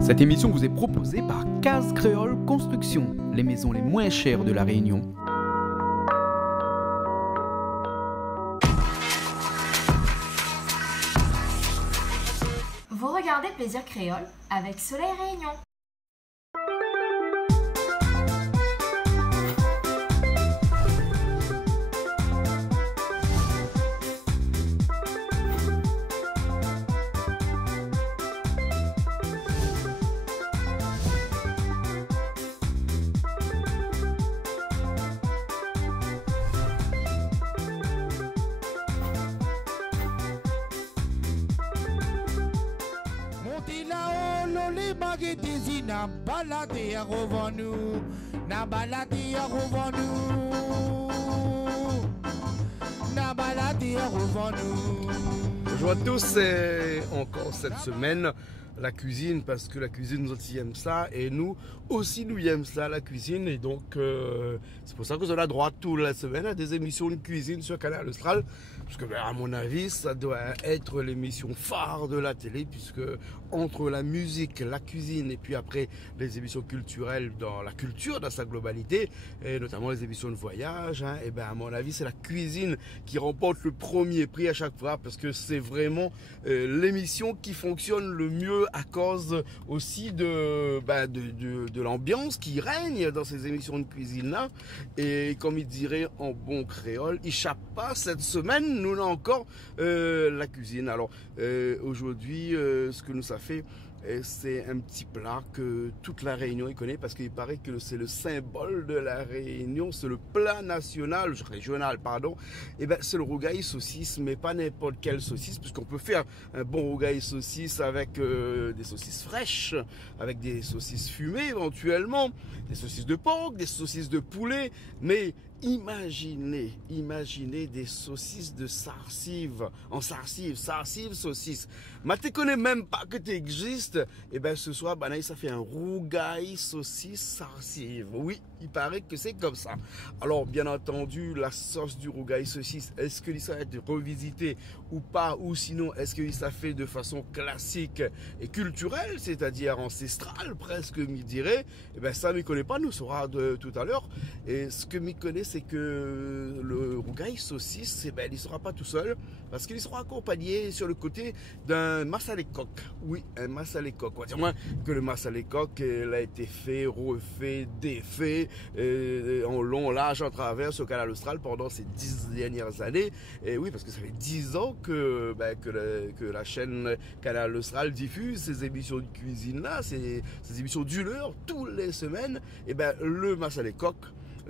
Cette émission vous est proposée par Case Créole Construction, les maisons les moins chères de La Réunion. Vous regardez Plaisir Créole avec Soleil Réunion. Na balade à revenu, na balade à revenu, na balade à revenu. Bonjour à tous, et encore cette semaine, la cuisine, parce que la cuisine nous aussi aime ça, et nous aussi nous aimons ça, la cuisine, et donc c'est pour ça que vous avez droit toute la semaine à des émissions de cuisine sur Canal Austral, parce que à mon avis ça doit être l'émission phare de la télé, puisque entre la musique, la cuisine et puis après les émissions culturelles dans la culture dans sa globalité, et notamment les émissions de voyage, et ben à mon avis c'est la cuisine qui remporte le premier prix à chaque fois, parce que c'est vraiment l'émission qui fonctionne le mieux à cause aussi de l'ambiance qui règne dans ces émissions de cuisine là, et comme il dirait en bon créole, il échappe pas cette semaine, nous là encore la cuisine. Alors aujourd'hui ce que nous ça fait, c'est un petit plat que toute la Réunion y connaît, parce qu'il paraît que c'est le symbole de la Réunion, c'est le plat national, régional pardon, et ben c'est le rougail saucisse, mais pas n'importe quelle saucisse, puisqu'on peut faire un bon rougail saucisse avec des saucisses fraîches, avec des saucisses fumées éventuellement, des saucisses de porc, des saucisses de poulet, mais imaginez des saucisses de sarsive, en sarsive saucisse. Mais tu connais même pas que tu existes. Et ben ce soir, ça fait un rougail saucisse sarsive. Oui, il paraît que c'est comme ça. Alors bien entendu, la sauce du rougail saucisse, est-ce que ça va être revisité ou pas, ou sinon est-ce que ça fait de façon classique et culturelle, c'est-à-dire ancestrale presque, m'y dirait. Et ben ça m'y connaît pas, nous saura de tout à l'heure. Et ce que m'y connaît, c'est que le rougail saucisse, il ne sera pas tout seul, parce qu'il sera accompagné sur le côté d'un massalé coq. Oui, un massalé coq. On va dire moins que le massalé coq, il a été fait, refait, défait, en long, large, en travers sur Canal Austral pendant ces 10 dernières années. Et oui, parce que ça fait 10 ans que la chaîne Canal Austral diffuse ces émissions de cuisine-là, ces émissions d'une heure, toutes les semaines. Et le massalé coq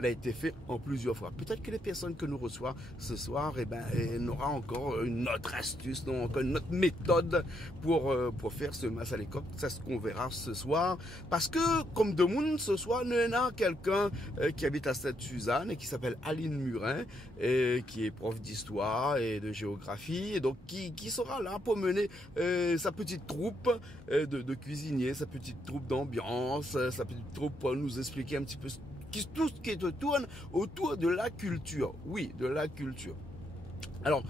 a été fait en plusieurs fois. Peut-être que les personnes que nous reçoivent ce soir, n'aura encore une autre astuce, encore une autre méthode pour faire ce massalé coq. C'est ce qu'on verra ce soir. Parce que, comme de monde, ce soir, nous avons quelqu'un qui habite à Sainte-Suzanne et qui s'appelle Aline Murin, et qui est prof d'histoire et de géographie, et donc qui sera là pour mener sa petite troupe de cuisiniers, sa petite troupe d'ambiance, sa petite troupe pour nous expliquer un petit peu tout ce qui tourne autour de la culture. Oui, de la culture. Alors,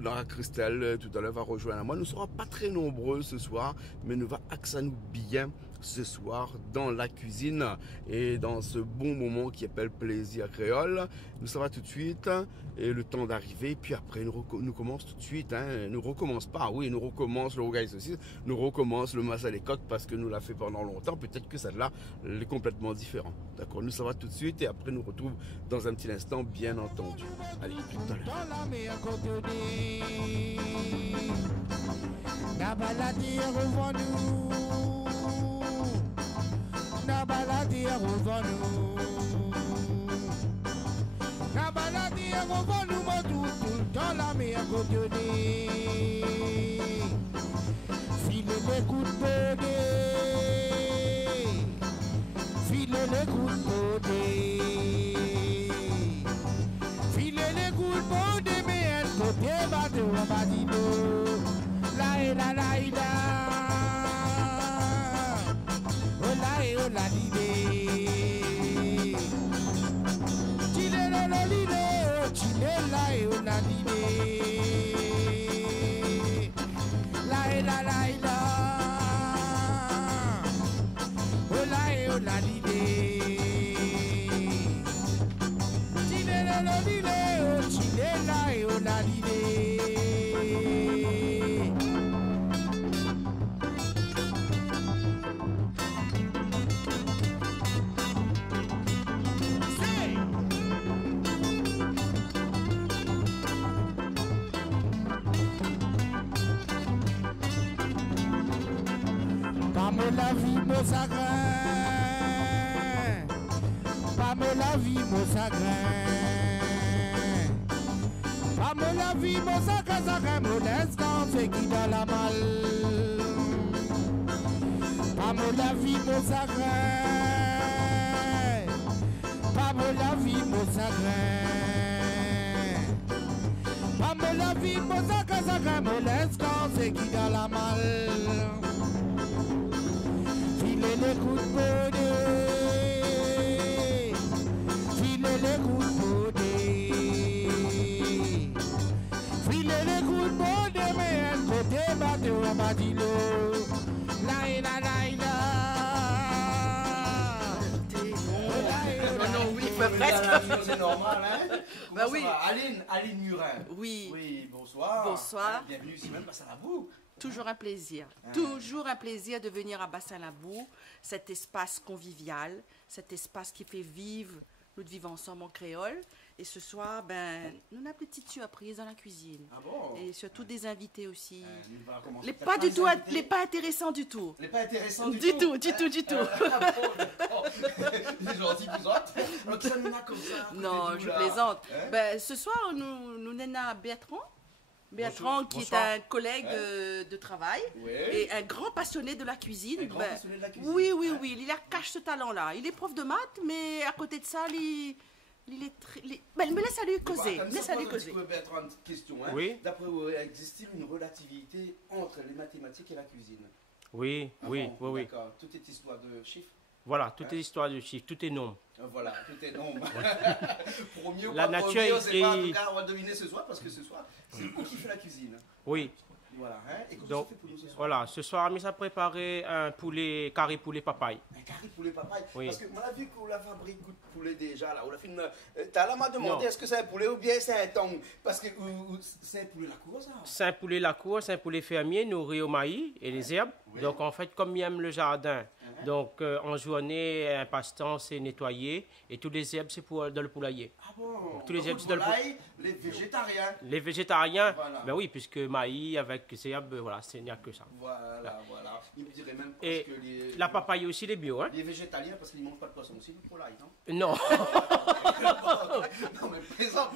Laura Christelle, tout à l'heure, va rejoindre moi. Nous ne serons pas très nombreux ce soir, mais nous va axer nous bien ce soir dans la cuisine et dans ce bon moment qui appelle Plaisir Créole. Nous ça va tout de suite, et le temps d'arriver, puis après nous commence tout de suite, nous recommence pas, oui, nous recommence le rougail saucisse, nous recommence le massalé coq, parce que nous l'a fait pendant longtemps, peut-être que celle-là est complètement différent. D'accord, nous ça va tout de suite, et après nous retrouve dans un petit instant, bien entendu. Allez, tout à l'heure. Na balade à revenu, na balade à revenu, moi tout dans la mer côté. File les coups de bode, file les coups de bode, file les coups de bode, mais elle côté bateau en badino, la la la la. La l'idée Pas me la vie, mon chagrin. Pas me la vie, mon chagrin. Pas me la vie, mon chagrin, chagrin, mon escance qui dans la malle. Pas me la vie, mon chagrin. Pas me la vie, mon chagrin. Pas me la vie, mon chagrin, chagrin, mon escance qui dans la malle. Filez les coups de bonnet. Filez les coups de bonnet. Filez les coups de bonnet, mais un côté battu en badilo. La la la la. Non, oui, presque. C'est normal, hein? Bah oui. Aline Murin. Oui. Oui, bonsoir. Bonsoir. Bienvenue ici même, passe à la boue. Toujours un plaisir. Toujours un plaisir de venir à Bassin-la-Boue, cet espace convivial, cet espace qui fait vivre. Nous vivons ensemble en créole. Et ce soir, ben, nous avons des petites surprises dans la cuisine. Ah bon? Et surtout des invités aussi. On va commencer Les par pas du tout, invités. les pas intéressants du tout. Les pas intéressants Du tout, du tout, du tout. Ah bon, d'accord. Les gentils, vous autres. Donc ça nous a comme ça. à côté Non, de nous, je là. plaisante. Hein? Ben, ce soir, nous sommes à Bertrand. Bertrand, qui Bonsoir. est un collègue de travail Oui. et un grand passionné de la cuisine. Un grand passionné de la cuisine. Oui, oui, Hein? oui, il a cache ce talent-là. Il est prof de maths, mais à côté de ça, il est très... Ben, me laisse à lui causer. Comme Laisse ça, à lui pose un causer. petit peu, Bertrand, une petite question. Hein? Oui. D'après vous, existe-t-il une relativité entre les mathématiques et la cuisine? Oui, Ah oui, bon, oui, oui. D'accord. Tout est histoire de chiffres. Voilà, tout est histoire de chiffres, tout est nombre. Voilà, tout est nombre. Pour mieux ou La pas nature pour mieux, on sait pas. En écrit- tout cas, on va deviner ce soir parce que ce soir, c'est vous qui fait la cuisine. Oui, Voilà. Hein? Et comment Donc, ça fait pour nous ce soir? voilà, ce soir, on a préparé un poulet, carré poulet papaye. Un carré poulet papaye. Oui. Parce que moi, on a vu qu'on la fabrique de poulet déjà là. On a fait une. T'as là m'a demandé Non. est-ce que c'est un poulet ou bien c'est un tong? Parce que c'est un poulet la cour ça. C'est un poulet la cour, c'est un poulet fermier nourri au maïs et les herbes. Oui. Donc, en fait, comme il aime le jardin, donc en journée, un passe-temps, c'est nettoyer et tous les herbes, c'est pour dans le poulailler. Ah bon? Tous les Donc, herbes, c'est dans le volaille, les végétariens. Les végétariens, Voilà. ben oui, puisque maïs avec ces herbes, voilà, il n'y a que ça. Voilà, voilà. Il me dirait même Et que les. la papaye aussi, les bio, hein? Les végétaliens parce qu'ils ne mangent pas de poisson aussi, le poulaille, non? Non. Non mais présent.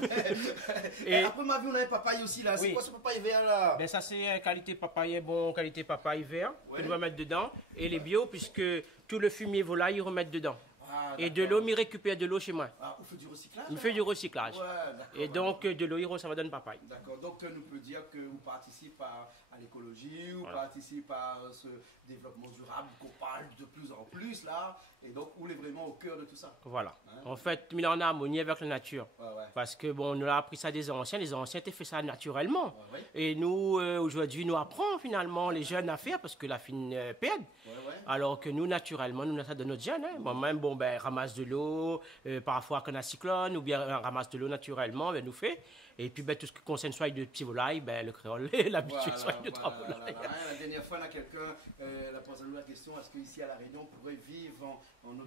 Et- Et après ma vie on avait papaye aussi là. C'est Oui. quoi ce papaye vert là? Ben ça c'est qualité papaye bon, qualité papaye vert Ouais. que nous va mettre dedans et les bio puisque tout le fumier volaille ils remettent dedans. Ah, Et de d'accord. l'eau, il récupère de l'eau chez moi. Ah, on fait du recyclage? Il fait du recyclage. Ouais, d'accord. Et donc de l'eau, ça va donner papaye. D'accord, donc nous peut dire que vous participez à l'écologie, vous Voilà. participez à ce développement durable qu'on parle de plus en plus là, et donc vous êtes vraiment au cœur de tout ça. Voilà. Hein? En fait, il est en harmonie avec la nature. Ouais, ouais. Parce que bon, on a appris ça des anciens. Les anciens étaient fait ça naturellement. Ouais, ouais. Et nous, aujourd'hui, nous apprenons finalement les jeunes à faire parce que la fine perd. Ouais, ouais. Alors que nous, naturellement, nous avons ça de notre jeunes. Hein. Moi-même, bon, ben, ramasse de l'eau, parfois quand on a cyclone, ou bien ramasse de l'eau naturellement, ben, nous fait. Et puis, ben, tout ce qui concerne soit de petits volailles, ben, le créole est l'habitude soit de trois volailles. Voilà. La dernière fois, là, quelqu'un a posé la question est-ce qu'ici à La Réunion, on pourrait vivre en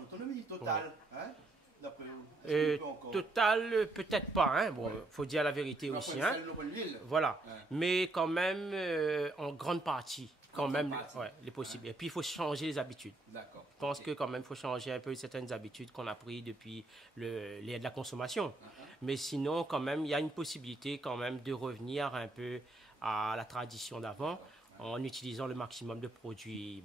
autonomie totale hein? D'après vous. Est-ce qu'on peut encore Total, peut-être pas. Hein. Bon, faut dire la vérité On aussi. va Hein. faire une nouvelle ville. Voilà. Ouais. Mais quand même, en grande partie, quand En même, grande partie. ouais, les possibles. Et puis, il faut changer les habitudes. D'accord. Je pense que quand même, il faut changer un peu certaines habitudes qu'on a prises depuis de la consommation. Mais sinon, quand même, il y a une possibilité quand même de revenir un peu à la tradition d'avant en utilisant le maximum de produits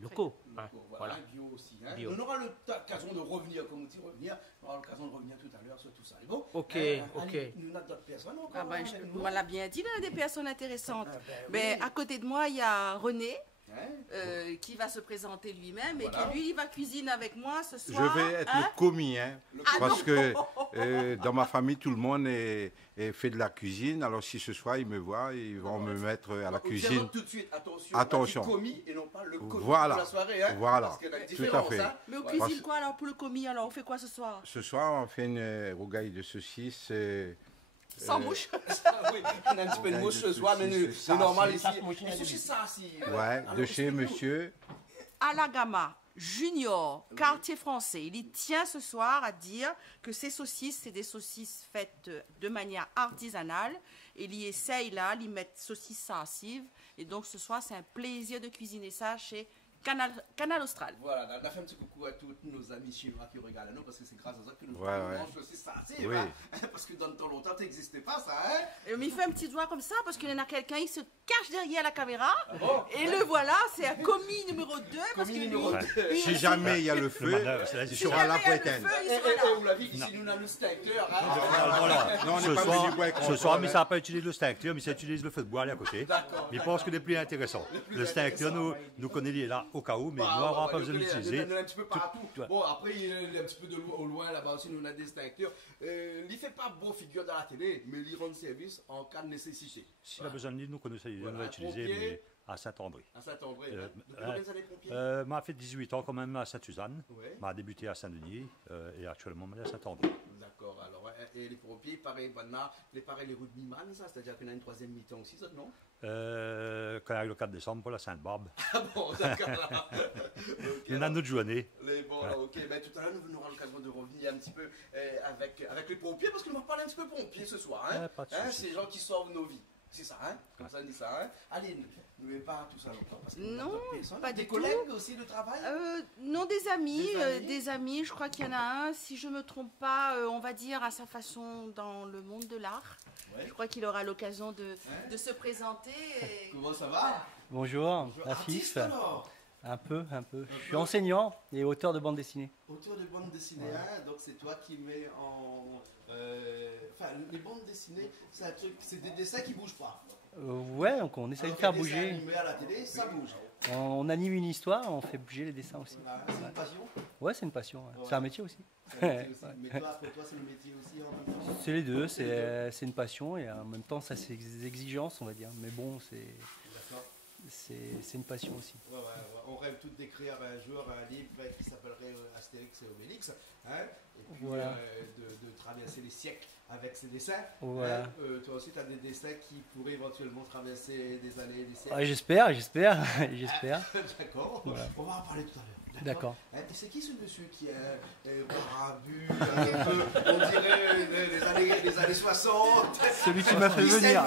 locaux. Hein. Voilà, Voilà. bio aussi. Hein. Bio. On aura l'occasion de revenir, comme on dit, revenir. On aura l'occasion de revenir tout à l'heure sur tout ça. Et bon, Ok, ok. allez, nous avons d'autres personnes encore. Ah ben, hein, avec nous. on l'a bien dit, là, des personnes intéressantes. Ah ben Ben, oui. à côté de moi, il y a René, Hein? qui va se présenter lui-même Voilà. et qui, lui, il va cuisiner avec moi ce Je soir. vais être hein. le commis, hein, Ah parce non. que dans ma famille, tout le monde fait de la cuisine. Alors si ce soir, ils me voient, ils vont me mettre à la On cuisine. dialogue tout de suite, attention. Attention. On a dit commis et non pas le commis Voilà. de la soirée. Hein? Voilà. Parce qu'il y a une Tout à différence, fait. hein. Mais on Ouais. cuisine quoi alors pour le commis? Alors, on fait quoi ce soir? Ce soir, on fait une rougaille de saucisse. Sans mouche? Ah oui, on a un petit peu de mouche ce soir, mais c'est normal ici. Ça se mouche, Et sushi, ça, si. Ouais, de chez monsieur. À la gamma, Junior, quartier français. Il y tient ce soir à dire que ces saucisses, c'est des saucisses faites de manière artisanale. Et il y essaye là, il met saucisses à cive. Et donc ce soir, c'est un plaisir de cuisiner ça chez Canal Austral. Voilà, on a fait un petit coucou à tous nos amis chinois qui regardent nous parce que c'est grâce à ça que nous Ouais. mangent aussi ça. Oui. Parce que dans le temps longtemps, ça n'existait pas ça. Hein? Et il fait un petit doigt comme ça parce qu'il y en a quelqu'un, il se cache derrière la caméra. bon Et le voilà, c'est un commis numéro 2. Parce que numéro lui, 2. Si jamais il y a le feu, si sur jamais la il y a le poêtaine. feu, il Et sera là. vous l'avez ici, nous avons le stincteur. Voilà. Non, on Ce n'est pas soir, musique avec ce un soir, feu, mais hein. ça n'a pas utilisé le stincteur, mais ça utilise le feu de bois à côté. D'accord. Mais je pense que le plus intéressant. Le stincteur, nous connaissons il est là au cas où, mais nous n'aurons pas besoin de l'utiliser. Il y en a un petit peu partout. Tout- Bon, après, il est un petit peu au loin là-bas aussi, nous on a des stincteurs. Il ne fait pas beau figure dans la télé, mais il rend service en cas de nécessité. S'il a besoin de nous connaissons, on Voilà, va utiliser, pompier. mais à Saint-André. À Saint-André. Depuis euh, combien d'années pompier M'a fait 18 ans quand même à Sainte-Suzanne, Ouais. m'a débuté à Saint-Denis et actuellement je suis à Saint-André. D'accord, alors, et les pompiers, pareil, les rugbyman, ça, c'est-à-dire qu'il y en a une troisième mi-temps aussi, ça, non? Quand il arrive le 4 décembre pour la Sainte-Barbe, Ah bon, d'accord. Ok, on a notre journée. bon, alors, ok, ben, tout à l'heure, nous aurons l'occasion de revenir un petit peu avec les pompiers, parce que nous allons parler un petit peu pompiers ce soir. Hein? Pas de Hein, souci. c'est les gens qui sauvent nos vies. C'est ça, hein? Comme ça, on dit ça, hein? Allez, ne mets pas tout ça longtemps. Parce que nous Non, avons d'autres personnes. pas des du tout. collègues aussi de travail? Non, des amis, Des amis. je crois qu'il y en a un, si je ne me trompe pas, on va dire à sa façon dans le monde de l'art. Ouais. Je crois qu'il aura l'occasion de se présenter. Et... Comment ça va? Bonjour, Artiste Afif. alors? Un peu. Je suis enseignant et auteur de bande dessinée. Auteur de bande dessinée, hein, donc c'est toi qui mets en. Enfin, les bandes dessinées, c'est un truc, c'est des dessins qui bougent pas. Ouais, donc on essaye de faire Les dessins bouger. animés à la télé, ça bouge. On anime une histoire, on fait bouger les dessins aussi. Voilà, c'est une passion. Ouais, c'est une passion. Ouais. Ouais. C'est un métier aussi. C'est un métier aussi. Mais toi, pour toi, c'est le métier aussi en même temps. C'est les deux, c'est une passion et en même temps, ça c'est des exigences, on va dire. Mais bon, D'accord. c'est une passion aussi. Ouais. On rêve tous d'écrire un jour un livre qui s'appellerait Astérix et Obélix, hein, et puis Voilà. de traverser les siècles avec ses dessins. Voilà. Hein. Toi aussi, tu as des dessins qui pourraient éventuellement traverser des années et des siècles. Ouais, j'espère. D'accord, Voilà. on va en parler tout à l'heure. D'accord. Hein, et c'est qui ce monsieur qui est barbu, un peu, on dirait les années 60? Celui qui m'a fait venir.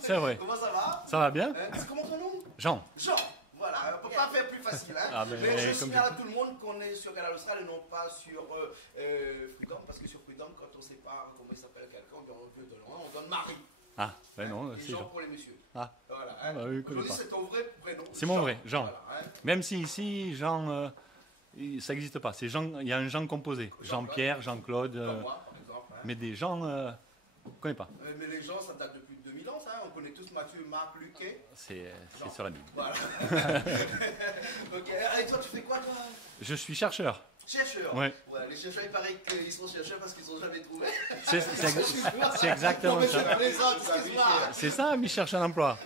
C'est vrai. Comment ça va? Ça va bien? C'est comment ton nom? Jean. Jean. Voilà, on ne peut pas faire plus facile. Hein? Ah ben, mais je comme signale à tout le monde qu'on est sur Canal Austral et non pas sur Freedom, parce que sur Freedom, quand on ne sait pas comment il s'appelle quelqu'un, on donne de loin, on donne Marie. Ah, ben non, Et c'est Jean Jean. pour les messieurs. Ah. Voilà. Ah bah oui, je connais Aujourd'hui, pas. c'est ton vrai prénom. C'est mon vrai, Jean. Voilà, hein. Même si ici, Jean, ça n'existe pas. C'est Jean, il y a un Jean composé. Jean-Pierre, Jean-Claude, Comme moi, par exemple. Hein. mais des gens, on ne connaît pas. Mais les gens, ça date depuis 2000 ans, ça. On connaît tous Mathieu, Marc, Luquet. C'est sur la Bible. Voilà. Ok. Et toi, tu fais quoi, toi? Je suis chercheur. Chercheur. Ouais. Les chercheurs, il paraît qu'ils sont chercheurs parce qu'ils n'ont jamais trouvé. C'est exactement Non, mais ça. je plaisante, excuse-moi. C'est ça, mais je cherche un emploi.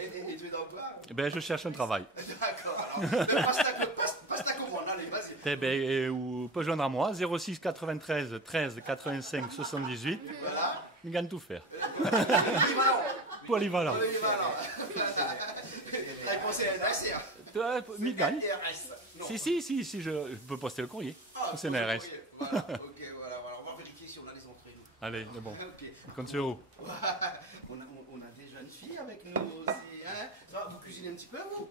Et tu es dans quoi? Ben, je cherche un travail. D'accord. Alors, passe ta commande, allez, vas-y. Eh ben, ou peut joindre à moi, 06 93 13 85 78. Voilà. Je gagne tout faire. Polyvalent. Polyvalent. La réponse est RS. Toi, mi gagne. RS. Non. Si, je peux poster le courrier. C'est une RS. Voilà, ok, voilà. On va vérifier si on a les entrées. Nous. Allez, c'est bon. Ok. Compte sur vous. On a des jeunes filles avec nous aussi. Hein. Ça va, vous cuisinez un petit peu, vous?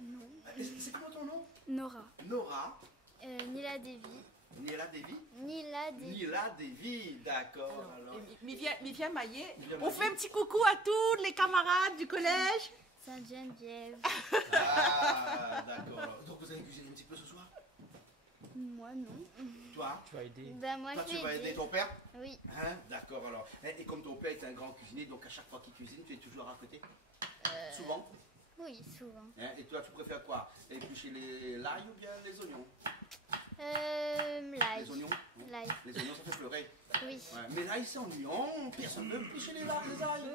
Non. C'est comment ton nom? Nora. Nora. Nila Devi. Nila Devi. Nila Devi, d'accord. Alors. Mivia Maillet, on fait un petit coucou à tous les camarades du collège. Sainte-Geneviève. Ah, d'accord. Donc vous allez cuisiner un petit peu ce soir? Moi, non. Toi? Tu vas aider. Ben, moi, Toi, je tu vais vas aider ton père? Oui. Hein? D'accord, alors. Et comme ton père est un grand cuisinier, donc à chaque fois qu'il cuisine, tu es toujours à côté? Souvent? Oui, souvent. Hein? Et toi, tu préfères quoi? Éplucher l'ail ou bien les oignons? L'ail. Les oignons? L'ail. Les oignons, ça fait pleurer. Oui. Ouais. Mais l'ail, c'est ennuyant. Personne ne veut éplucher les ailes.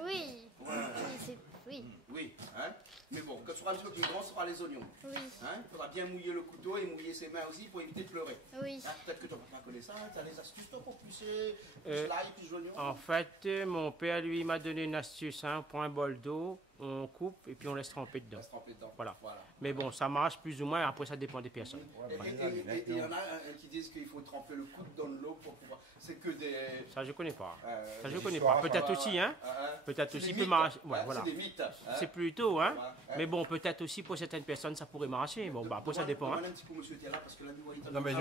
Oui. Ouais. Oui, c'est Oui. Oui, hein. Mais bon, quand tu seras un petit peu plus grand, ce sera les oignons. Oui. Hein. Il faudra bien mouiller le couteau et mouiller ses mains aussi pour éviter de pleurer. Oui. Hein, peut-être que ton papa connaît ça, tu as des astuces toi, pour pousser plus l'ail, plus l'oignon. En fait, mon père, lui, m'a donné une astuce. Hein. On prend un bol d'eau, on coupe et puis on laisse tremper dedans. Voilà. Mais bon, ça marche plus ou moins, après ça dépend des personnes. Et il y en a qui disent qu'il faut tremper le coude dans l'eau pour pouvoir... C'est que des... Ça, je connais pas. Ça, je des connais histoires, pas. Peut-être aussi, hein. Peut-être C'est aussi des peut mythes, marcher. hein. Ouais, voilà. C'est des mythes, hein. C'est plutôt, hein. Ouais. Mais bon, peut-être aussi pour certaines personnes, ça pourrait marcher. Bon, bah, après, ça dépend. Hein. Un petit coup, monsieur était là parce que la nuit, Non, mais nous,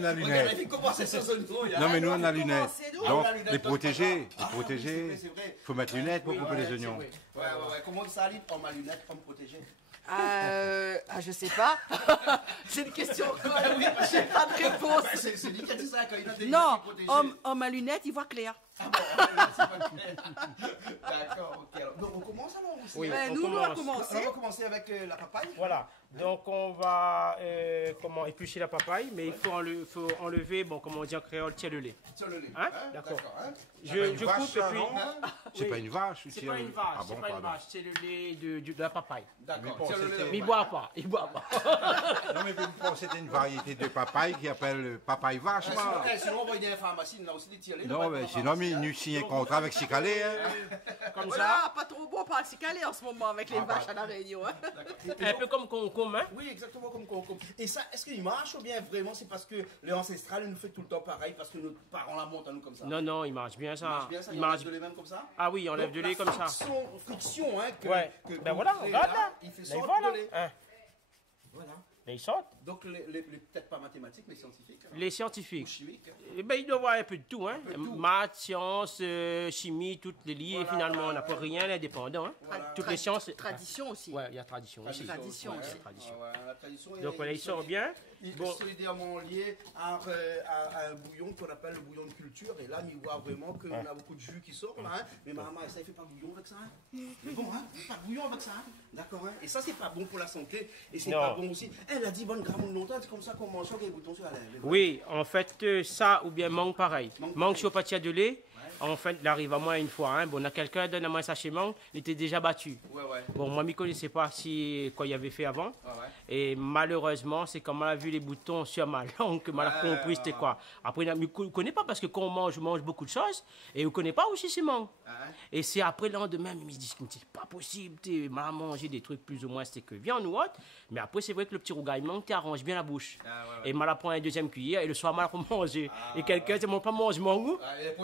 on a lunettes. lunettes. Non, mais nous, on a lunettes. Ah, Donc, on a lunettes, les donc, protéger. ah, Les protéger. oui, c'est vrai. Il faut mettre lunettes pour couper les oignons. Ouais. Comment ça lit homme à lunettes, homme protégé? Je sais pas. C'est une question. J'ai pas de réponse. C'est lui qui a dit ça quand il a des Non, lunettes protégées. homme à lunettes, il voit clair. Ah bon, c'est pas clair. D'accord, ok. Alors, donc on commence alors aussi. Oui, Ben, on nous, on va commence. commencer. On va commencer avec la papaye. Voilà. Donc on va éplucher la papaye, mais il faut enlever, bon, comme on dit en créole, tiens le lait. Tiens le lait. Hein? D'accord. Hein? Je coupe et puis. C'est pas une vache. C'est pas une vache, Ah bon, c'est pas une pardon. vache, c'est le lait de la papaye. D'accord. bon, Tiens le lait. Mais il boit pas, il boit pas. Non, mais bon, c'était une variété de papaye qui appelle papaye vache, moi. Sinon, on va aller à la pharmacie, on a aussi des tirés. Non, mais sinon, mais nous signons un contrat avec Cicalé. Comme Voilà, ça. pas trop bon par le Cicalé en ce moment avec les vaches à la Réunion. Hein. Un peu comme concombre, hein? Oui, exactement comme concombre. Et ça, est-ce qu'il marche ou bien vraiment c'est parce que les ancestrales nous fait tout le temps pareil, parce que nos parents la montent à nous comme ça? Non, il marche bien ça. Il marche bien ça, Il il marche. enlève de lait même comme ça? Ah oui, on enlève Donc, de la lait comme ça. Friction, hein. Ouais. Ben qu'on voilà, crée regarde là. Il fait Ben sortir voilà. le lait. Hein. Voilà. Mais ils sortent. Donc, peut-être pas mathématiques, mais scientifiques. hein. Les Ou scientifiques. chimiques. Eh ben, ils doivent avoir un peu de tout, hein. peu de tout. Maths, sciences, chimie, toutes les liées. Voilà. Finalement, on n'a pas rien indépendant. Hein. Voilà. Toutes les sciences. Tradition aussi. Ouais, il y a tradition aussi. Tradition Ouais, aussi. il y a tradition. Ouais, la tradition. Donc voilà, il sort bien. Il est Bon. solidairement lié à un bouillon qu'on appelle le bouillon de culture. Et là, il voit vraiment qu'on a beaucoup de jus qui sort là. Hein. Mais maman, ça, il fait pas bouillon avec ça. Hein. C'est bon, hein? Il fait pas bouillon avec ça. Hein. D'accord, hein? Et ça, c'est pas bon pour la santé. Et c'est Non. pas bon aussi. Elle a dit bonne gramme longtemps, c'est comme ça qu'on mange avec les boutons sur la lèvre. Oui, en fait, ça ou bien mangue pareil. Mangue Mangue sur pâtissier de lait. En fait, il arrive à moi une fois. Hein. Bon, on a quelqu'un donne à moi un sachet mangue, il était déjà battu. Ouais. Bon, moi, je ne connaissais pas quoi il avait fait avant. Ouais. Et malheureusement, c'est quand on a vu les boutons sur ma langue que m'a compris c'était quoi. Après, je ne connais pas parce que quand on mange beaucoup de choses et on ne connaît pas aussi ces mangues. Et c'est après le lendemain, il me dit c'est pas possible, tu m'as mangé des trucs plus ou moins c'était que viande ou autre. Mais après, c'est vrai que le petit rougaillement, tu arranges bien la bouche. Et m'a la prend une deuxième cuillère et le soir, m'a manger. Et quelqu'un, c'est mon pas manger mangou.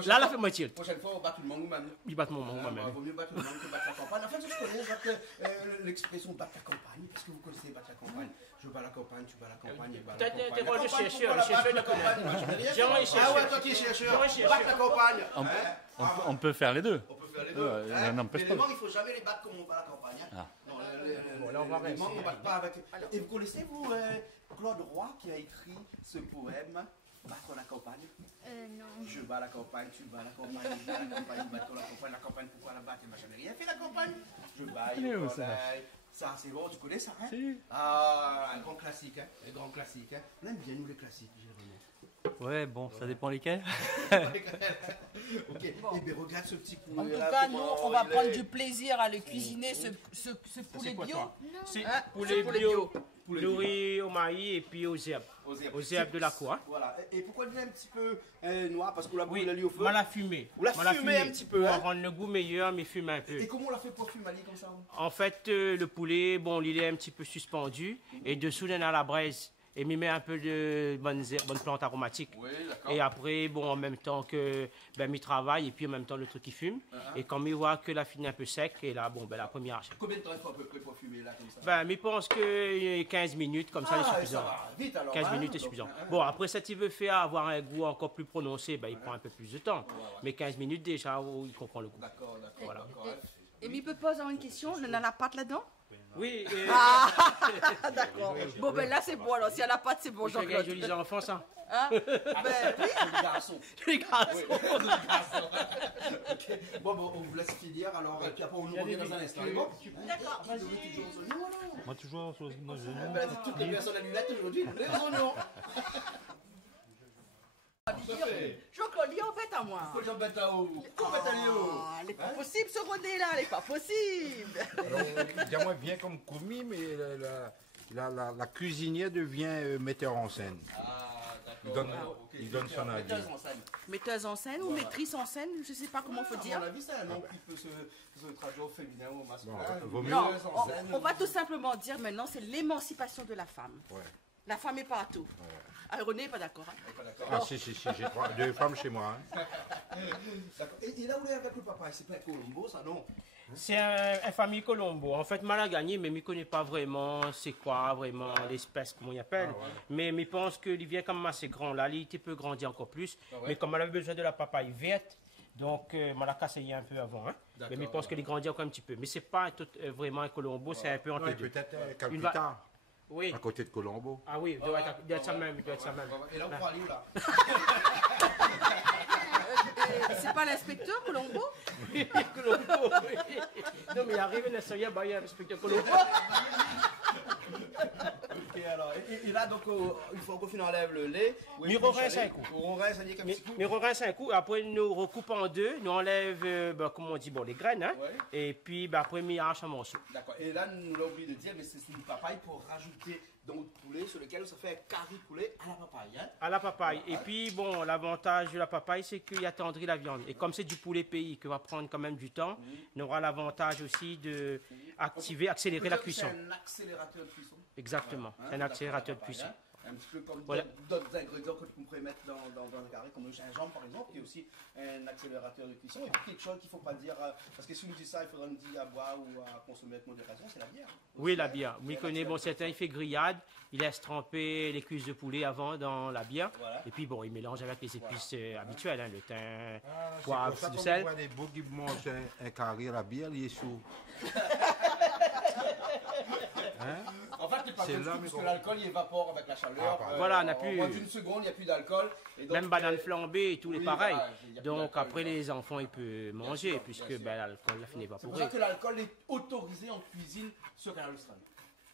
Là, la fait moitié. Prochaine fois, on bat tout le mangou même. Il bat mon mangou moi-même. Il vaut mieux battre le mangou que battre la campagne. En fait, je connais l'expression battre la campagne. Parce que vous connaissez battre la campagne. Je bats la campagne, tu bats la campagne, il bat la campagne. T'es pas le chercheur, le chercheur de connaître. Ah ouais, toi qui es chercheur. Battre la campagne. On peut faire les deux. On peut faire les deux. Ça n'empêche Mais pas. les mangues, il ne faut jamais les battre comme on bat la campagne. Ah. Non, les mangues, on ne bat pas avec. Et vous connaissez, vous, Claude Roy qui a écrit ce poème Battre la campagne? Non. Je bats la campagne, tu bats la campagne, je bats la campagne, battons la campagne, pourquoi la battre? Il m'a jamais rien fait la campagne. Je bats, il où, ça? Ça, c'est bon, tu connais ça, hein? Si. Ah, un grand classique, hein? Un grand classique, hein? On aime bien, nous, les classiques, Jérémy. Ouais, bon, ça dépend lesquels. Ok, et bien regarde ce petit poulet. En tout là, cas, nous, comment on va il prendre est. du plaisir à le cuisiner, ce poulet quoi, bio. toi? Non. C'est Hein, poulet ce poulet bio, Poulet bio. nourri au maïs et puis aux herbes. Aux herbes de la cour. Hein. Voilà. Et pourquoi il est un petit peu noir? Parce qu'on l'a Oui, brûlé au feu. on l'a fumé. On l'a fumé un petit peu, pour hein? rendre le goût meilleur, mais fumer un peu. Et comment on l'a fait pour fumer comme ça? En fait, le poulet, bon, il est un petit peu suspendu et dessous, on a la braise. Et m'y met un peu de bonnes plantes aromatiques. Oui, d'accord. Et après, bon, en même temps que m'y travaille et puis en même temps le truc qui fume. Et quand m'y voit que la fine est un peu sec, et là, bon, la première achète. Combien de temps il faut à peu près pour fumer là comme ça? Mais je pense que 15 minutes, comme ça, c'est suffisant. Ça va vite alors. 15 hein? minutes est Donc, suffisant. Bon, après, ça, il veut faire avoir un goût encore plus prononcé, il prend un peu plus de temps. Mais 15 minutes déjà, il comprend le goût. D'accord. Voilà. Et il peut poser une question, on a la pâte là-dedans? Oui. D'accord. Bon, ben là, c'est bon. Alors, s'il y a la pâte, c'est bon, Jean-Claude. Jean-Claude. Jolis enfants, ça. Hein? Ben oui. Les garçons. Les garçons. Ok. Bon, on vous laisse finir alors. Et puis après, on nous revient dans un instant. D'accord, vas-y. Moi, toujours sur les oignons. Toutes les personnes à lunettes aujourd'hui, les oignons. Jean-Claude, il en fait à moi. moi. Pourquoi j'en bête à haut? Comment bête à Léo? Elle est pas possible ce Rodé là, elle est pas possible. Alors, dis-moi bien comme commis, mais la cuisinière devient metteur en scène. Il donne son avis. Metteuse en scène ou maîtrise en scène, je sais pas comment faut dire. À mon avis, c'est un nom qui peut se traduire au féminin ou au masculin. Non, on va tout simplement dire maintenant, c'est l'émancipation de la femme. Ouais. La femme est partout. Ah, René n'est pas d'accord. Hein? Ah si, j'ai 2 femmes chez moi. Hein. D'accord. Et là où il est avec le papa, c'est pas Colombo, ça non? C'est un famille Colombo. En fait, mal à gagner, mais je ne connais pas vraiment c'est quoi, vraiment l'espèce, comment il appelle. Mais je pense qu'il vient quand même assez grand là. Il peut grandir encore plus. Mais comme elle avait besoin de la papaye verte, donc je l'ai cassé un peu avant. Hein. Mais je pense qu'il grandit encore un petit peu. Mais ce n'est pas vraiment un Colombo, c'est un peu entre deux. Peut-être Calcutta. Oui. À côté de Colombo. Ah oui, il doit être ça même. Et là, on pourra aller où là? C'est pas l'inspecteur Colombo? Colombo, oui. Non, mais il arrive, il y a l'inspecteur Colombo. Ok, alors, et là, donc, il faut qu'on enlève le lait. Mais rince un coup. On rince, ça dit comme petit coup. Mais on rince un coup, après nous recoupe en deux, nous enlève, comment on dit, les graines, hein, et puis après, on arrache un morceau. D'accord, et là, nous l'avons oublié de dire, mais c'est une papaye pour rajouter dans le poulet sur lequel ça fait un carré poulet à la papaye. Hein? À la papaye. Et puis, bon, l'avantage de la papaye, c'est qu'il attendrit la viande. Et comme c'est du poulet pays qui va prendre quand même du temps, on aura l'avantage aussi de accélérer la cuisson. C'est un accélérateur de cuisson. Exactement, c'est un accélérateur de cuisson. Un petit peu comme Voilà. d'autres ingrédients que tu pourrais mettre dans le carré, comme le gingembre par exemple, qui est aussi un accélérateur de cuisson. Et puis quelque chose qu'il ne faut pas dire, parce que si on nous dit ça, il faudra nous dire à boire ou à consommer avec modération, c'est la bière. Oui, la bière. Oui, connaît, bon, certains, il fait grillade, il laisse tremper les cuisses de poulet avant dans la bière. Voilà. Et puis, bon, il mélange avec les épices habituelles, hein, le thym, poivre, du sel. Les beaux qui mangent un carré à la bière, il est sous. Hein? En fait, c'est pas comme ça, parce que l'alcool il évapore avec la chaleur. Voilà, on n'a plus. En moins d'une seconde, il n'y a plus d'alcool. Même banane flambée et tout les pareils. Voilà, donc après, les enfants, ils peuvent manger, puisque l'alcool a fini d'évaporer. C'est pour ça que l'alcool est autorisé en cuisine sur Canal Australie.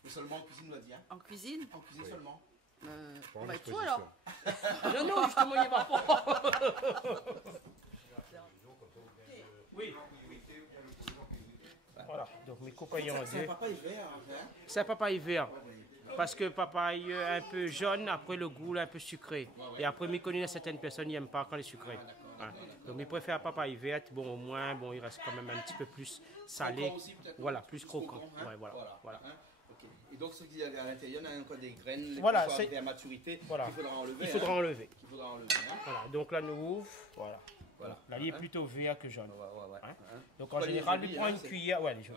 Mais seulement en cuisine, on va dire. En cuisine? En cuisine seulement. On va être fou alors. Non, justement, il évapore. Oui. Voilà, donc mes compagnons. C'est un papaye vert. C'est un papaye vert. Parce que papaye un peu jaune, après le goût un peu sucré. Et après, je connais certaines personnes qui n'aiment pas quand il est sucré. Ouais. Donc, je préfère papaye verte. Bon, au moins, bon, il reste quand même un petit peu plus salé. Voilà, plus croquant. Ouais, voilà. Okay. Et donc, ce qu'il y a à l'intérieur, il y a encore des graines voilà, qui sont à maturité qu'il faudra enlever. Il faudra enlever. Hein. Voilà, donc là, nous ouvre. Voilà. Là, il est plutôt vert que jaune. Hein? Donc, en général, il prend une cuillère. Ouais, les jaunes.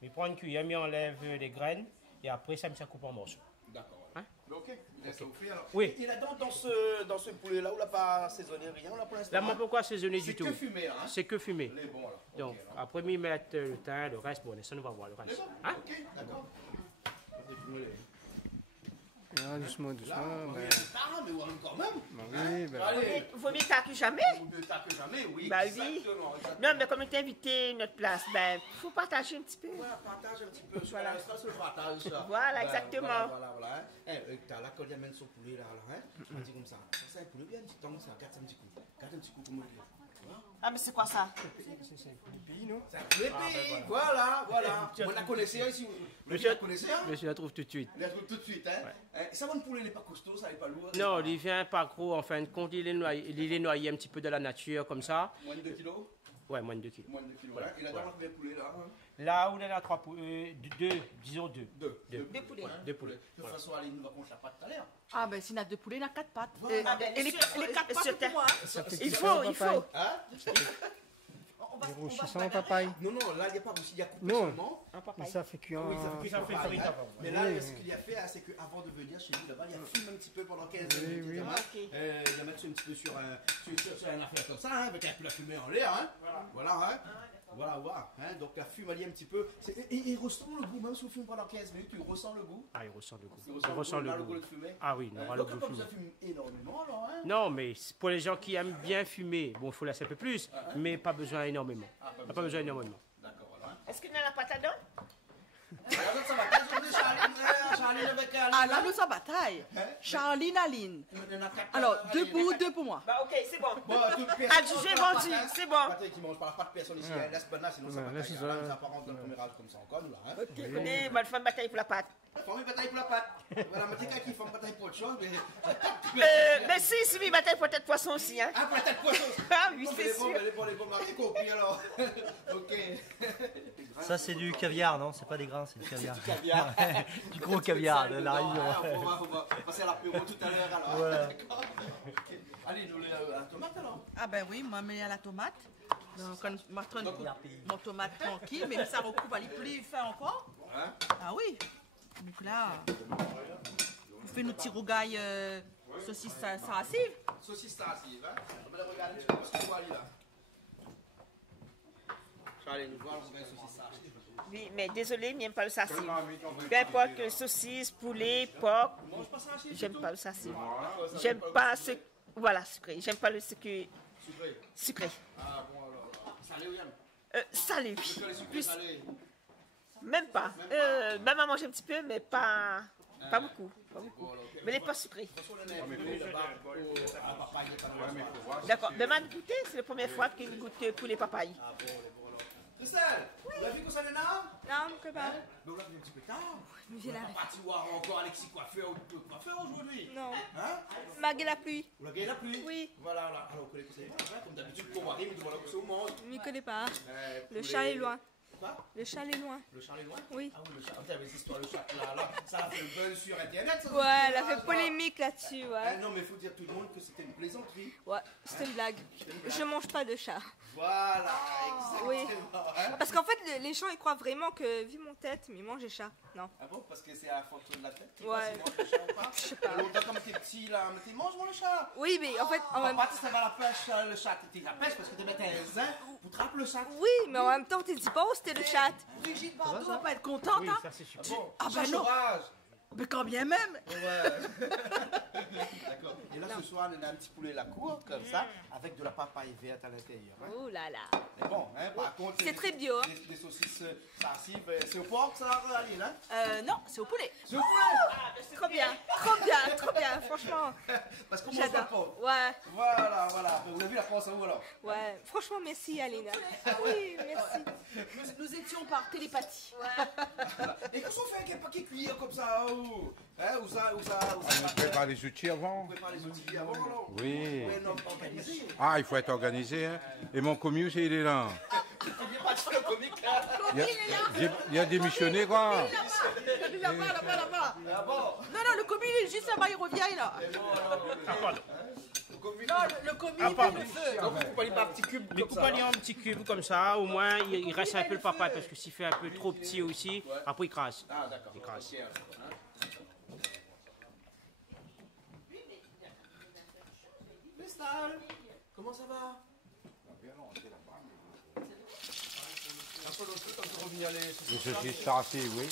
Il prend une cuillère, il enlève les graines et après, ça coupe en morceaux. D'accord. Hein? Ok, il laisse offrir alors. Oui. Et là, dans ce poulet-là, on l'a pas assaisonné, rien, on l'a pour l'instant. Là, on ne peut pas assaisonner du tout. C'est que fumé, hein? C'est que fumé. Les bons, alors. Donc, après, ils mettent le thym, le reste, bon, ça, on va voir le reste. Hein? Ok, d'accord. Ah, doucement. Mais quand même. Oui, ben. Allez. Vaut mieux tard que jamais. Vaut mieux tard que jamais, oui. Bah oui. Non, mais comme tu es invité notre place, ben, faut partager un petit peu. Voilà, partage un petit peu. Voilà, c'est le partage, ça. Voilà, exactement. Voilà. T'as la colle d'amène son poulet là, hein. Tu dis comme ça. Ça, c'est un poulet bien petit temps, ça. Garde un petit coup. Garde un petit coup, comme on dit. Ah, mais c'est quoi ça? C'est un poulet pays, non? C'est un poulet pays. Voilà. On la connaissait ici. Monsieur la trouve tout de suite. Il la trouve tout de suite, hein. Ça, mon poulet n'est pas costaud, ça n'est pas lourd. Non, il vient pas gros. En fin de compte, il est noyé un petit peu de la nature, comme ça. Moins de 2 kilos? Ouais, moins de 2 kilos. Moins de 2 kilos, voilà. Et là, dans le poulet, là. Là où on a 3 poulets, disons 2. Deux poulets. Deux poulets. De toute façon, allez, nous va compter la pâte tout à l'heure. Ah, ben s'il y a 2 poulets, il y a 4 pattes. Et les 4 pattes pour moi. Il faut. Hein? 600 papaye. Non, là, il n'y a pas aussi, il y a coupé Non. seulement. Ça fait cuire. Oui, ça fait frire avant. Mais là, ce qu'il y a fait, c'est qu'avant de venir chez nous, là-bas, il a fumé un petit peu pendant 15 minutes. Il a mettre un petit peu sur un affaire comme ça, hein, avec un peu la fumée en l'air. Hein. Voilà. Hein, donc la fume allie un petit peu. Et il ressent le goût, même si on fume pendant 15 minutes, tu ressens le goût. Ah, il ressent le goût. Il ressent le goût de fumer. Ah oui, il aura le goût de Donc, fumer. ça fume énormément, alors. Hein. Non, mais pour les gens qui aiment bien fumer, bon, il faut laisser un peu plus, mais pas besoin énormément. Pas besoin énormément. D'accord, voilà. Est-ce qu'il y en a la patate dedans? Regarde, ça va. Aline avec Aline. Ah, là, nous sommes en bataille. Charline, Aline. Alors, deux pour moi. Bah, ok, c'est bon. Adjugé Adjugé vendu, c'est bon. Qui mange pas de personne ici. Laisse pas là, sinon ça va pas. Ça part dans le premier âge comme ça encore, nous là. Ok, venez, bonne femme bataille pour la pâte. Femme bataille pour la pâte. Voilà, mais t'es qui femme bataille pour autre chose, mais. Mais si, oui, bataille pour tête poisson aussi, hein. Ah, pour la tête poisson. Ah oui, c'est sûr. Les bons maris compris alors. Ok. Ça, c'est du caviar, non? C'est pas des grains, c'est du caviar. Du caviar. Du gros caviar de la Réunion. On va passer à l'apéro tout à l'heure alors. Voilà. D'accord. Allez, nous la tomate alors. Ah ben oui, moi, mais à la tomate. Donc, on m'a mon tomate tranquille, même ça recoupe, elle est plus fin encore. Ah oui. Donc là, on fait nos petits rougailles saucisses sarrasives. Saucisse sarrasive, hein. On va regarder un petit peu ce qu'on voit là. Allez, nous voir le rougaille saucisse sarrasive. Oui, mais désolé, je n'aime pas le sarsive. Peu importe que saucisse, poulet, porc, j'aime pas le sarsive. J'aime pas ce... Voilà, sucré. J'aime pas le sucré. Sucré. Ah bon alors. Salé ou yam? Salé, Tu oui. veux les sucrés Plus... salés? Même pas. Même à manger un petit peu, mais pas beaucoup. Pas beaucoup. Mais les pas sucrés. D'accord. Demande goûter, c'est la première fois qu'il goûte pour les papayes. Christelle, vous avez vu qu'on s'en est là? Non, que pas. Mais on l'a vu un petit peu tard. Mais j'ai la On va pas voir encore Alexis coiffeur ou coiffeur aujourd'hui. Non. Hein? Malgré la pluie. Vous l'avez la pluie? Oui. Voilà, voilà. Alors, vous connaissez que c'est comme d'habitude, pour voir, mais voilà que c'est au monde. Je m'y connais pas. Le Poulet. chat est loin. Quoi? Le chat est loin. Le chat est loin? Oui. Ah oui, le chat. Vous avez cette histoire, le chat là, ça a fait le buzz sur internet. Ça, Ouais, elle a fait polémique là-dessus, Ah ouais. non, mais il faut dire à tout le monde que c'était une plaisanterie. Ouais, c'était une blague. Je mange pas de chat. Voilà, exactement. Oui. Hein? Parce qu'en fait, les gens ils croient vraiment que, vu mon tête, mais ils mangent des chats. Non. Ah bon, parce que c'est à la fonction de la tête. Ouais. Je sais pas. Longtemps comme t'es petit là, mais t'es mange-moi le chat. Oui, mais en fait, en même Papa, tu vas à la pêche, le chat. Tu la pêche parce que tu mets un zin pour trapper le chat. Oui, mais en même temps, tu dis pas où c'était le chat. Brigitte Bardot va pas être contente, Oui, hein? ça c'est super. Ah ben non. Mais quand bien même. Ouais. D'accord. Et là, ce soir, on a un petit poulet à la cour, comme ça, avec de la papaye verte à l'intérieur. Hein. Ouh là là. C'est bon, hein. Par contre, C'est très bio, hein. Des saucisses sarrasives, c'est au porc, ça, Aline, hein? Non, c'est au poulet. C'est au poulet. Trop bien, trop bien, trop bien, franchement. Parce qu'on mange pas le porc. Ouais, Voilà, voilà. Vous avez vu la France à où alors? ouais. Franchement, merci, Alina. Oui, merci. Nous étions par télépathie. Et qu'est-ce qu'on fait avec un paquet de cuillères comme ça? Hein, où ça? On prépare les outils avant. On prépare les outils avant, alors? Oui. Ouais, non, organisé. Ah, il faut être organisé. Hein. Et mon commis aussi, il est là. Il a démissionné, quoi. Là-bas. Non, le commis, il est juste là-bas, il revient là. Non, le commis, il fait le feu. Donc, vous coupez pas en petits cubes Les comme ça. couper en petits cubes comme ça, au moins il reste un peu le papaye parce que s'il fait un peu trop petit aussi, après il crasse. Ah, d'accord. Il crasse. Ok, alors, hein. Cristal, comment ça va? On peut revenir les Les saucisses sarrasives, oui.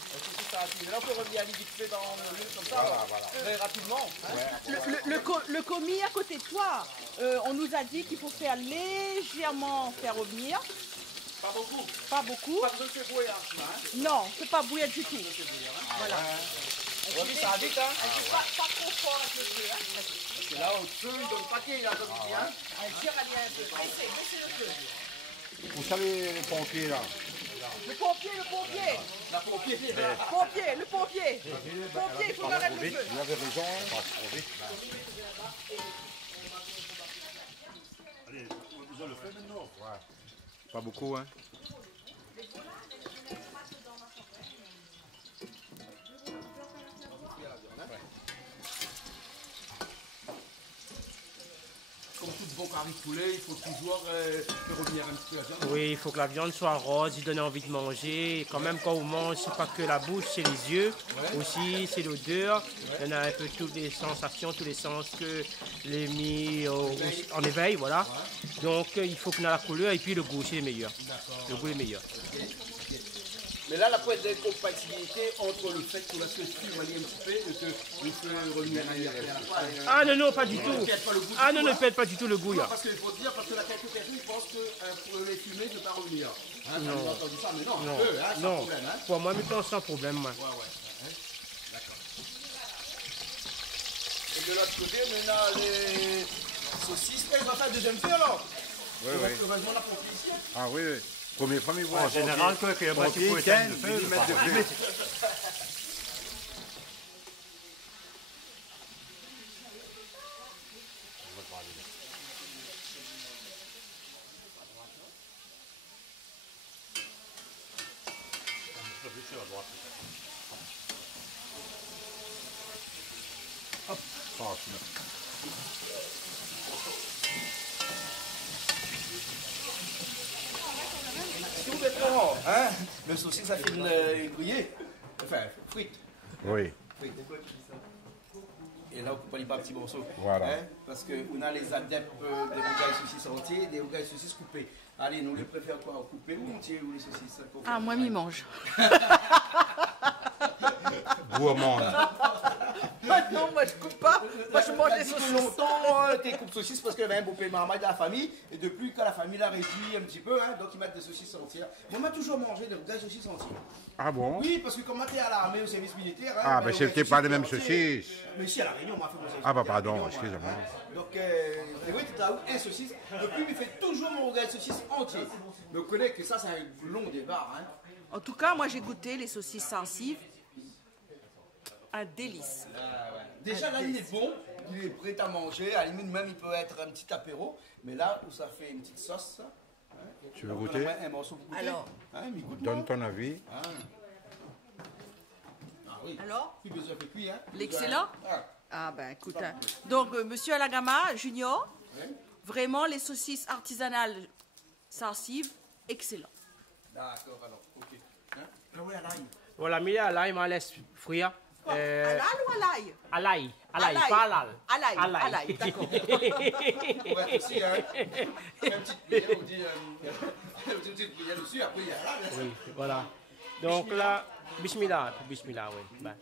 Là, on peut revenir aller vite fait dans le lieu comme ça, très rapidement. Hein? Le commis à côté de toi, on nous a dit qu'il faut faire légèrement faire revenir. Pas beaucoup. Pas beaucoup. Pas besoin de faire bouillir. Hein? Non, c'est pas bouillir du tout. Voilà. On dit ça vite, hein? Pas trop fort avec le feu. Hein. C'est là au feu, il donne paquet, là, comme tu dis, hein? Allez, tire, allez, un peu. Baissez le feu. Vous savez, les pompiers, là. Le pompier. La pompier. Le pompier, il faut arrêter le feu. Vous avez raison. Pas trop vite. Allez, ils ont le fait maintenant. Ouais. Pas beaucoup, hein. Comme tout bon carré de poulet, il faut toujours faire revenir un petit peu la viande. Oui, il faut que la viande soit rose, il donne envie de manger. Et quand même, quand on mange, c'est pas que la bouche, c'est les yeux. Aussi, c'est l'odeur. Il y en a un peu toutes les sensations, tous les sens que les mis en éveil, voilà. Donc, il faut qu'on ait la couleur et puis le goût, c'est le meilleur. Le goût est meilleur. Mais là, la pointe d'incompatibilité entre le fait que la structure va un petit peu et que il peut revenir à la Ah non, pas du tout. Ah non, ne pète pas du tout le goût. Non, Là. parce qu'il faut dire, parce que la quelques personnes pensent que les fumées ne pas revenir. Hein, Non. entendu ça, mais non, Non, un peu, hein, sans non. problème. Hein. Pour moi, maintenant, sans problème. Moi. Ouais. Hein. D'accord. Et de l'autre côté, maintenant, les saucisses. Et ils vont faire un deuxième feu alors. Oui, Donc, oui. heureusement, la pompier ici. Ah oui, oui. Premier fois, En général, quoi, qu'il y a un petit peu éteindre le feu, ils mettent de bah, feu. Hop. Si vous mettez en, hein, le saucisse, ça fait une grillée. Enfin, frites. Oui. Frites. Et là, on coupe les pas petits morceaux. Voilà. Hein, parce qu'on a les adeptes des rougailles saucisses entiers et des rougailles saucisses coupées. Allez, nous les préférons quoi? Couper ou entier ou les saucisses? Ah, moi, m'y mange. Gourmande. Non, moi, je coupe pas. Moi, je mange les saucisses. Longtemps, t'es coupes saucisses parce qu'il y avait un beau pays marmaille de la famille. Et depuis, quand la famille l'a réduit un petit peu, hein, donc ils mettent des saucisses entières. Moi, on m'a toujours mangé des rougailles saucisses entières. Ah bon? Oui, parce que comme tu es à l'armée, au service militaire. Hein, Ah, ben c'était pas les mêmes entiers. saucisses. Mais ici, à La Réunion, on m'a fait mon saucisse. Ah, bah pardon, excusez-moi. Donc, et oui, tu as un saucisse. Depuis, il fait toujours mon rougaille saucisse entier. Mais vous connaissez que ça, c'est un long débat. Hein. En tout cas, moi, j'ai goûté les saucisses sensibles. Un délice. Déjà, là, il est bon. Il est prêt à manger. À la limite, même, il peut être un petit apéro. Mais là, où ça fait une petite sauce. Hein, Tu veux on goûter? a un morceau pour goûter. Alors. Hein, mais goûte-moi. Donne ton avis. Ah. Ah oui. Alors? Plus besoin de cuire, hein. L'excellent? Ah. Ah ben écoute, hein. Donc Monsieur Alagama Junior, vraiment les saucisses artisanales sensibles, excellent. D'accord, alors, ok. Hein? Ah oui, à l'ail. Voilà, mais à l'ail, on laisse frire. À l'ail ou à l'ail? À l'ail, À l'ail. pas à l'al. À l'ail, d'accord. On va être aussi, hein. Une petite cuillère, on dit, une petite cuillère dessus, après il y a l'ail. Oui, voilà. Donc là, bismillah, oui. Ben.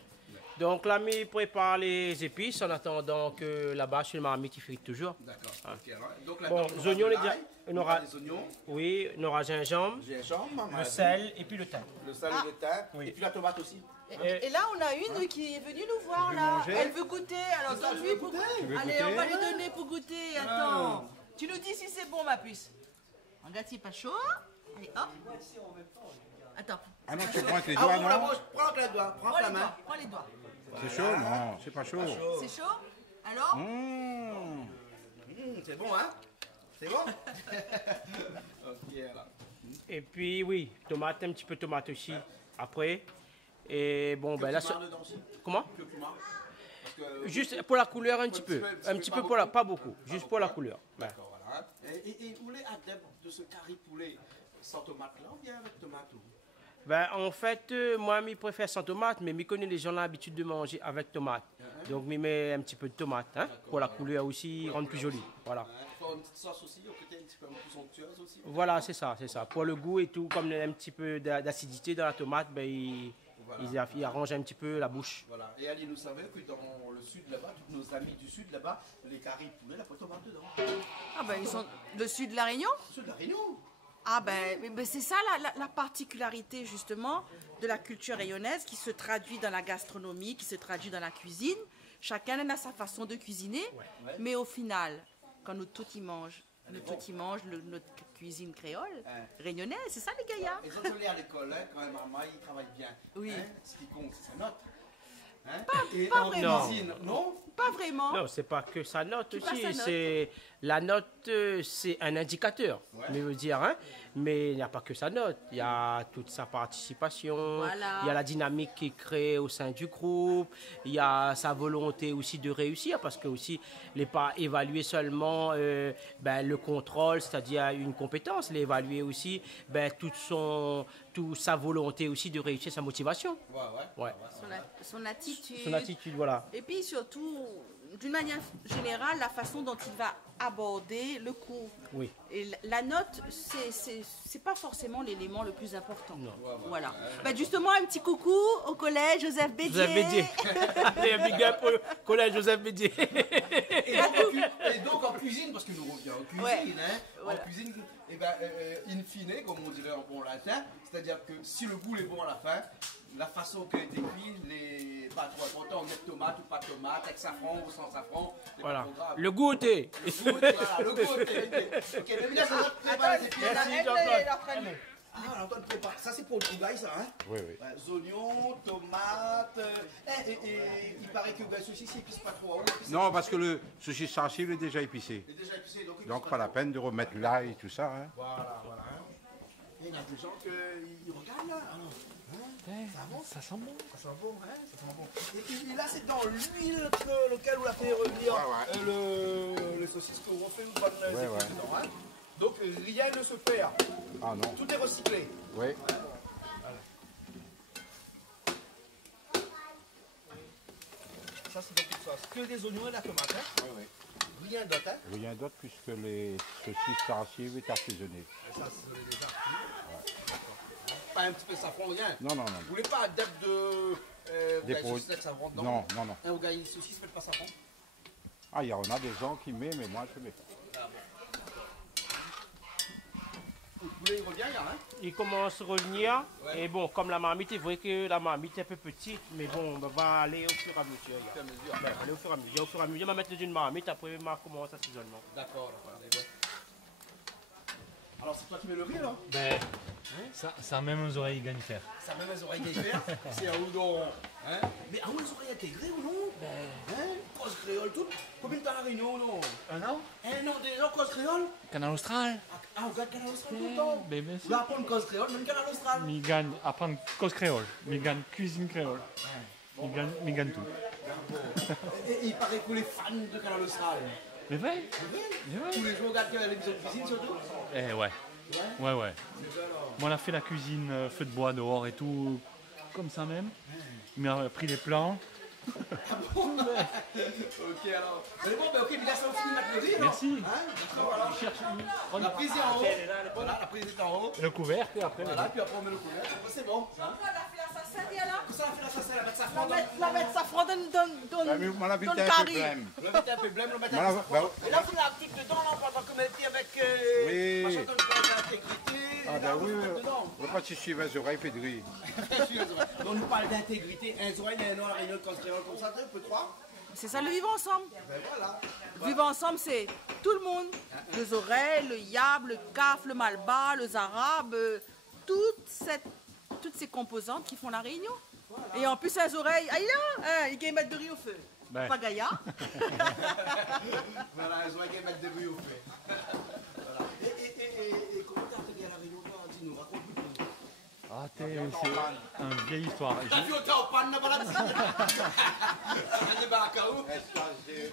Donc là, je prépare les épices en attendant que là-bas, sur le marmite, il frite toujours. D'accord. Hein. Ok, alors, donc là, Bon, on les oignons, aura les de l'ail, on on aura aura des oignons. Oui, on aura gingembre, Gingembre, le sel et puis le thym. le sel et le thym, et puis la tomate aussi. Et là, on a une qui est venue nous voir là. manger? Elle veut goûter. Alors C'est ça, donne-lui je veux pour goûter. Tu veux Allez, goûter? on va lui donner pour goûter. Attends. Tu nous dis si c'est bon, ma puce. Regarde, c'est pas chaud. Allez, hop. Attends. Ah non, tu prends avec les Ah, doigts, ouvre la non? bouche, prends avec les doigts, prends avec la main. Prends les doigts. C'est chaud? Non, c'est pas chaud. C'est chaud? Alors? C'est bon, hein? C'est bon? Ok, alors. Et puis, oui, tomate, un petit peu de tomate aussi, après. Et bon, ben là... Cumin dedans aussi. Comment? Que cumin. Parce que, Juste pour la couleur, un petit peu. Un petit peu pour la... Pas beaucoup, juste pour la couleur. Ben. D'accord, voilà. Et vous les adeptes de ce curry poulet sans tomate là, ou bien avec tomate ou? Ben, en fait, moi, je préfère sans tomate, mais je connais les gens l'habitude de manger avec tomate. Donc, je mets un petit peu de tomate, hein, pour la couleur aussi, rendre plus joli. Voilà. Faut une petite sauce aussi, au côté un petit peu plus somptueuse aussi. Voilà, c'est ça, c'est ça. Pour le goût et tout, comme il y a un petit peu d'acidité dans la tomate, ben, il arrange un petit peu la bouche. Voilà. Et allez, nous savez que dans le sud là-bas, tous nos amis du sud là-bas, les curry poulet, la tomate dedans. Ah ben, ils sont le sud de la Réunion? Le sud de la Réunion. Ah ben c'est ça la particularité justement de la culture rayonnaise qui se traduit dans la gastronomie, qui se traduit dans la cuisine. Chacun a sa façon de cuisiner, mais au final, quand nous tous y mangent, notre cuisine créole, réunionnaise, c'est ça les gaillards. Ils ont allé à l'école, hein, quand même, maman, ils travaillent bien. Oui. Hein, ce qui compte, c'est sa note. Hein? Pas en vraiment. cuisine, non? Pas vraiment. Non, c'est pas que sa note Qui passe aussi. sa note. C'est la note, c'est un indicateur, je veux dire. Hein? Mais il n'y a pas que sa note. Il y a toute sa participation. Voilà. Il y a la dynamique qui est créée au sein du groupe. Il y a sa volonté aussi de réussir, parce que aussi, il n'est pas évalué seulement le contrôle, c'est-à-dire une compétence. Il est évalué aussi toute sa volonté aussi de réussir, sa motivation. Ouais. Son attitude. Son attitude, voilà. Et puis surtout, d'une manière générale, la façon dont il va aborder le cours. Oui. Et la note, c'est pas forcément l'élément le plus important. Non. Voilà. Ben justement, un petit coucou au collège Joseph Bédier. Joseph Bédier. Et big up au collège Joseph Bédier. Et donc en cuisine, parce que nous revenons en cuisine, Ouais. hein, Voilà. en cuisine, eh ben, in fine, comme on dirait en bon latin, c'est-à-dire que si le goût est bon à la fin, la façon qu'elle a été cuite n'est pas trop important, on met tomate ou pas tomate, avec safran ou sans safran, c'est Voilà. pas trop grave. Le goûter. Le goûter, voilà, le goûter. Ok, mais là, ça prépare les pieds. Merci, Jean-Claude. Ah, Antoine prépare. Ça, c'est pour le trougaille, ça, hein? Oui, oui. Oignons, tomates. Et il paraît que le saucisse, il pisse pas trop. Non, parce que le saucisse sensible est déjà épicé. Il est déjà épicé, donc il Donc pisse pas pas la peine de remettre l'ail et tout ça. Hein. Voilà, voilà. Et il y a des gens qui regardent là. Alors, ça avance. Ça sent bon. Ça sent bon, hein? Ça sent bon. Et là, c'est dans l'huile lequel vous la fait revenir le saucisse que vous fait ou pas de dedans, hein? Donc rien ne se perd. Ah non. Tout est recyclé. Oui. Ça, c'est donc tout ça. Que des oignons et la tomate, hein? Oui, oui. Rien d'autre, hein? Rien d'autre puisque les saucisses sensibles est assaisonné. Et ça, c'est déjà cuit. Pas un petit peu de safran, rien. Non, non, non. Vous voulez pas adepte de. Des saucisses produits. avec savon dedans? Non, non, non. Un au gars, une saucisse, faites pas safran? Ah, il y en a des gens qui mettent, mais moi je ne mets pas. Ah bon. Vous voulez, il revient, là, hein? Il commence à revenir. Ouais. Et bon, comme la marmite, vous voyez que la marmite est un peu petite. Mais bon, on va aller au fur et à mesure. Ben, aller au fur et à mesure. Au fur et à mesure, on va mettre dans une marmite. Après, on commence l'assaisonnement. D'accord, d'accord. Alors, c'est toi qui mets le riz, là? Ben, ça même aux oreilles ganifères. Ça met les oreilles légères, c'est un houdon. Hein? Mais ah, les oreilles intégrées ou non? Hein? Cause créole, tout. Combien de temps à la Réunion, non? Un an? Un an déjà, cause créole? Canal Austral. Ah, on gagne Canal Austral tout le temps? Ben, bien Vous sûr. apprenez cause créole, même Canal Austral? Mi gagne apprendre cause créole. Mi gagne cuisine créole. Mi gagne tout. Et il paraît que vous les fans de Canal Austral. Mais vrai? Tous les jours, on regarde l'émission de cuisine surtout? Eh ouais. Ouais. Moi, on a fait la cuisine, feu de bois dehors et tout, comme ça même. Il m'a pris les plans. Ah bon? Ok, alors. C'est bon, ben ok, mais là, ça vous finit de mettre le riz, alors? Merci. Hein? D'accord, alors. La prise est en haut. Voilà, la prise est en haut. Le couvercle et après. Voilà, puis après on met le couvercle. Après, c'est bon. Hein? Ça a fait la salsa, la mettre safran. La mettre safran dans le Moi, la vie dans le était un peu carré. blême. Le mettre un peu blême, le mettre un Voilà, peu safran. bah, Et là, vous l'activez dedans, là, pendant que vous mettez avec Oui. machin comme ça, d'intégrité. Ah ben oui, on va pas se suivre les oreilles fait de riz. On nous parle d'intégrité. Un oreille, un an, la réunion de construire comme ça, tu peux croire? C'est ça le vivre ensemble. Ben voilà. Vivre ensemble, c'est tout le monde. Les oreilles, le yab, le caf, le malba, le zarab, toutes ces composantes qui font la réunion. Et en plus, les oreilles, ah, il y a mettre de riz au feu. Ben. Pas Gaïa. Voilà, un oreille qui mettre de riz au fait. Voilà. Et comment t'as atterri à la réunion, toi? Dis-nous, raconte-nous. Ah, c'est une vieille histoire. T'as vu au temps au pan, là, voilà, des barakaou.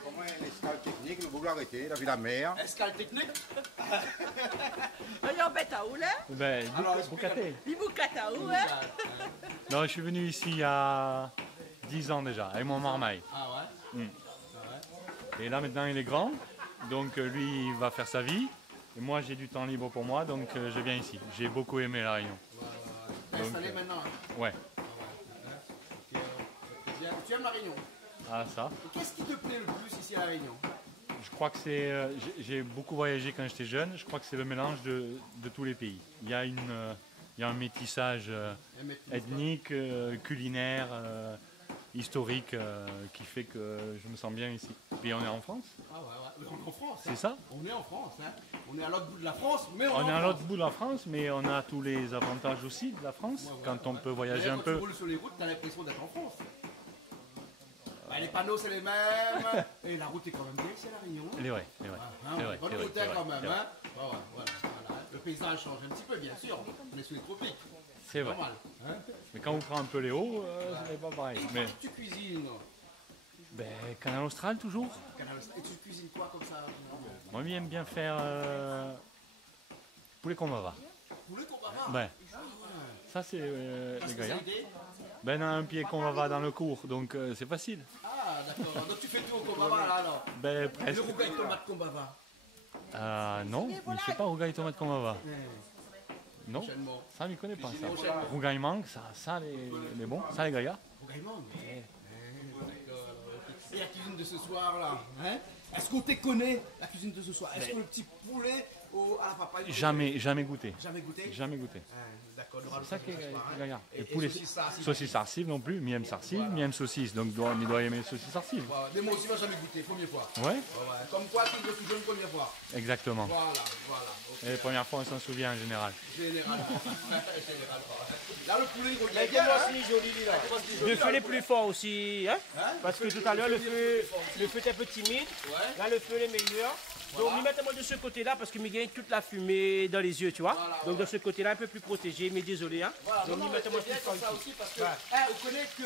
Comment une escale technique, le boulot arrêté, il a vu la mer. Escale technique. Il y a un bête à oule, hein? Ben, Boucaté. Il vous cate à oule, hein? Non, je suis venu ici il y a 10 ans déjà, avec mon marmaille. Ah ouais? Et là maintenant il est grand, donc lui il va faire sa vie. Et moi j'ai du temps libre pour moi, donc je viens ici. J'ai beaucoup aimé la Réunion. Installé maintenant, hein? Ouais. Tu aimes la Réunion? Ah ça. Et qu'est-ce qui te plaît le plus ici à la Réunion? Je crois que c'est... j'ai beaucoup voyagé quand j'étais jeune, je crois que c'est le mélange de tous les pays. Il y a un métissage ethnique, culinaire, historique qui fait que je me sens bien ici. Puis on est en France. Ah ouais, on est en France. C'est ça? On est en France, hein? On est à l'autre bout de la France, mais on est à l'autre bout de la France, mais on a tous les avantages aussi de la France, quand on peut voyager un peu. Quand tu roules sur les routes, tu as l'impression d'être en France. Bah, les panneaux, c'est les mêmes. Et la route est quand même bien, c'est la Réunion. Elle est vraie, elle est vraie. Hein, bonne route quand même, hein? Voilà. Le paysage change un petit peu, bien sûr. On est sous les tropiques. C'est vrai. Normal, hein? Mais quand on prend un peu les hauts, c'est pas pareil. Mais... Tu cuisines? Ben, Canal Austral toujours. Et tu cuisines quoi comme ça? Moi, j'aime bien faire poulet combava. Poulet combava? Ben, ça c'est les gars. Ben, on a un pied combava dans le cours, donc c'est facile. Ah, d'accord. Donc tu fais tout au combava là alors? Ben, presque. Le rougail tomate combava? Non, il ne sait pas rougail tomate comment va. Non, ça, il ne connaît pas. Rougail mangue, ça les bons, ça les gaillards. Rougail mangue. Et la cuisine de ce soir là, hein? Est-ce qu'on te connaît la cuisine de ce soir? Est-ce que le petit poulet à la papaye? Jamais goûté. Jamais goûté? Jamais goûté. D'accord, c'est ça qui est gaillard. Et poulet, saucisse sarcive non plus, miam sarcive, miam saucisse. Donc il doit aimer les saucisses sarcives. Mais moi aussi, moi jamais goûté, première fois. Ouais. Comme quoi, tu veux toujours une première fois. Exactement. Voilà. Et la première fois, on s'en souvient en général. Généralement. Là, le poulet, il revient. Le feu est plus fort aussi, hein? Parce que tout à l'heure, le feu était un peu timide. Là, le feu est meilleur. Donc, nous mettons de ce côté-là parce que nous gagne toute la fumée dans les yeux, tu vois. Donc, de ce côté-là, un peu plus protégé, mais désolé. Hein. Donc, nous mettons plus fort ça aussi parce que vous connaissez que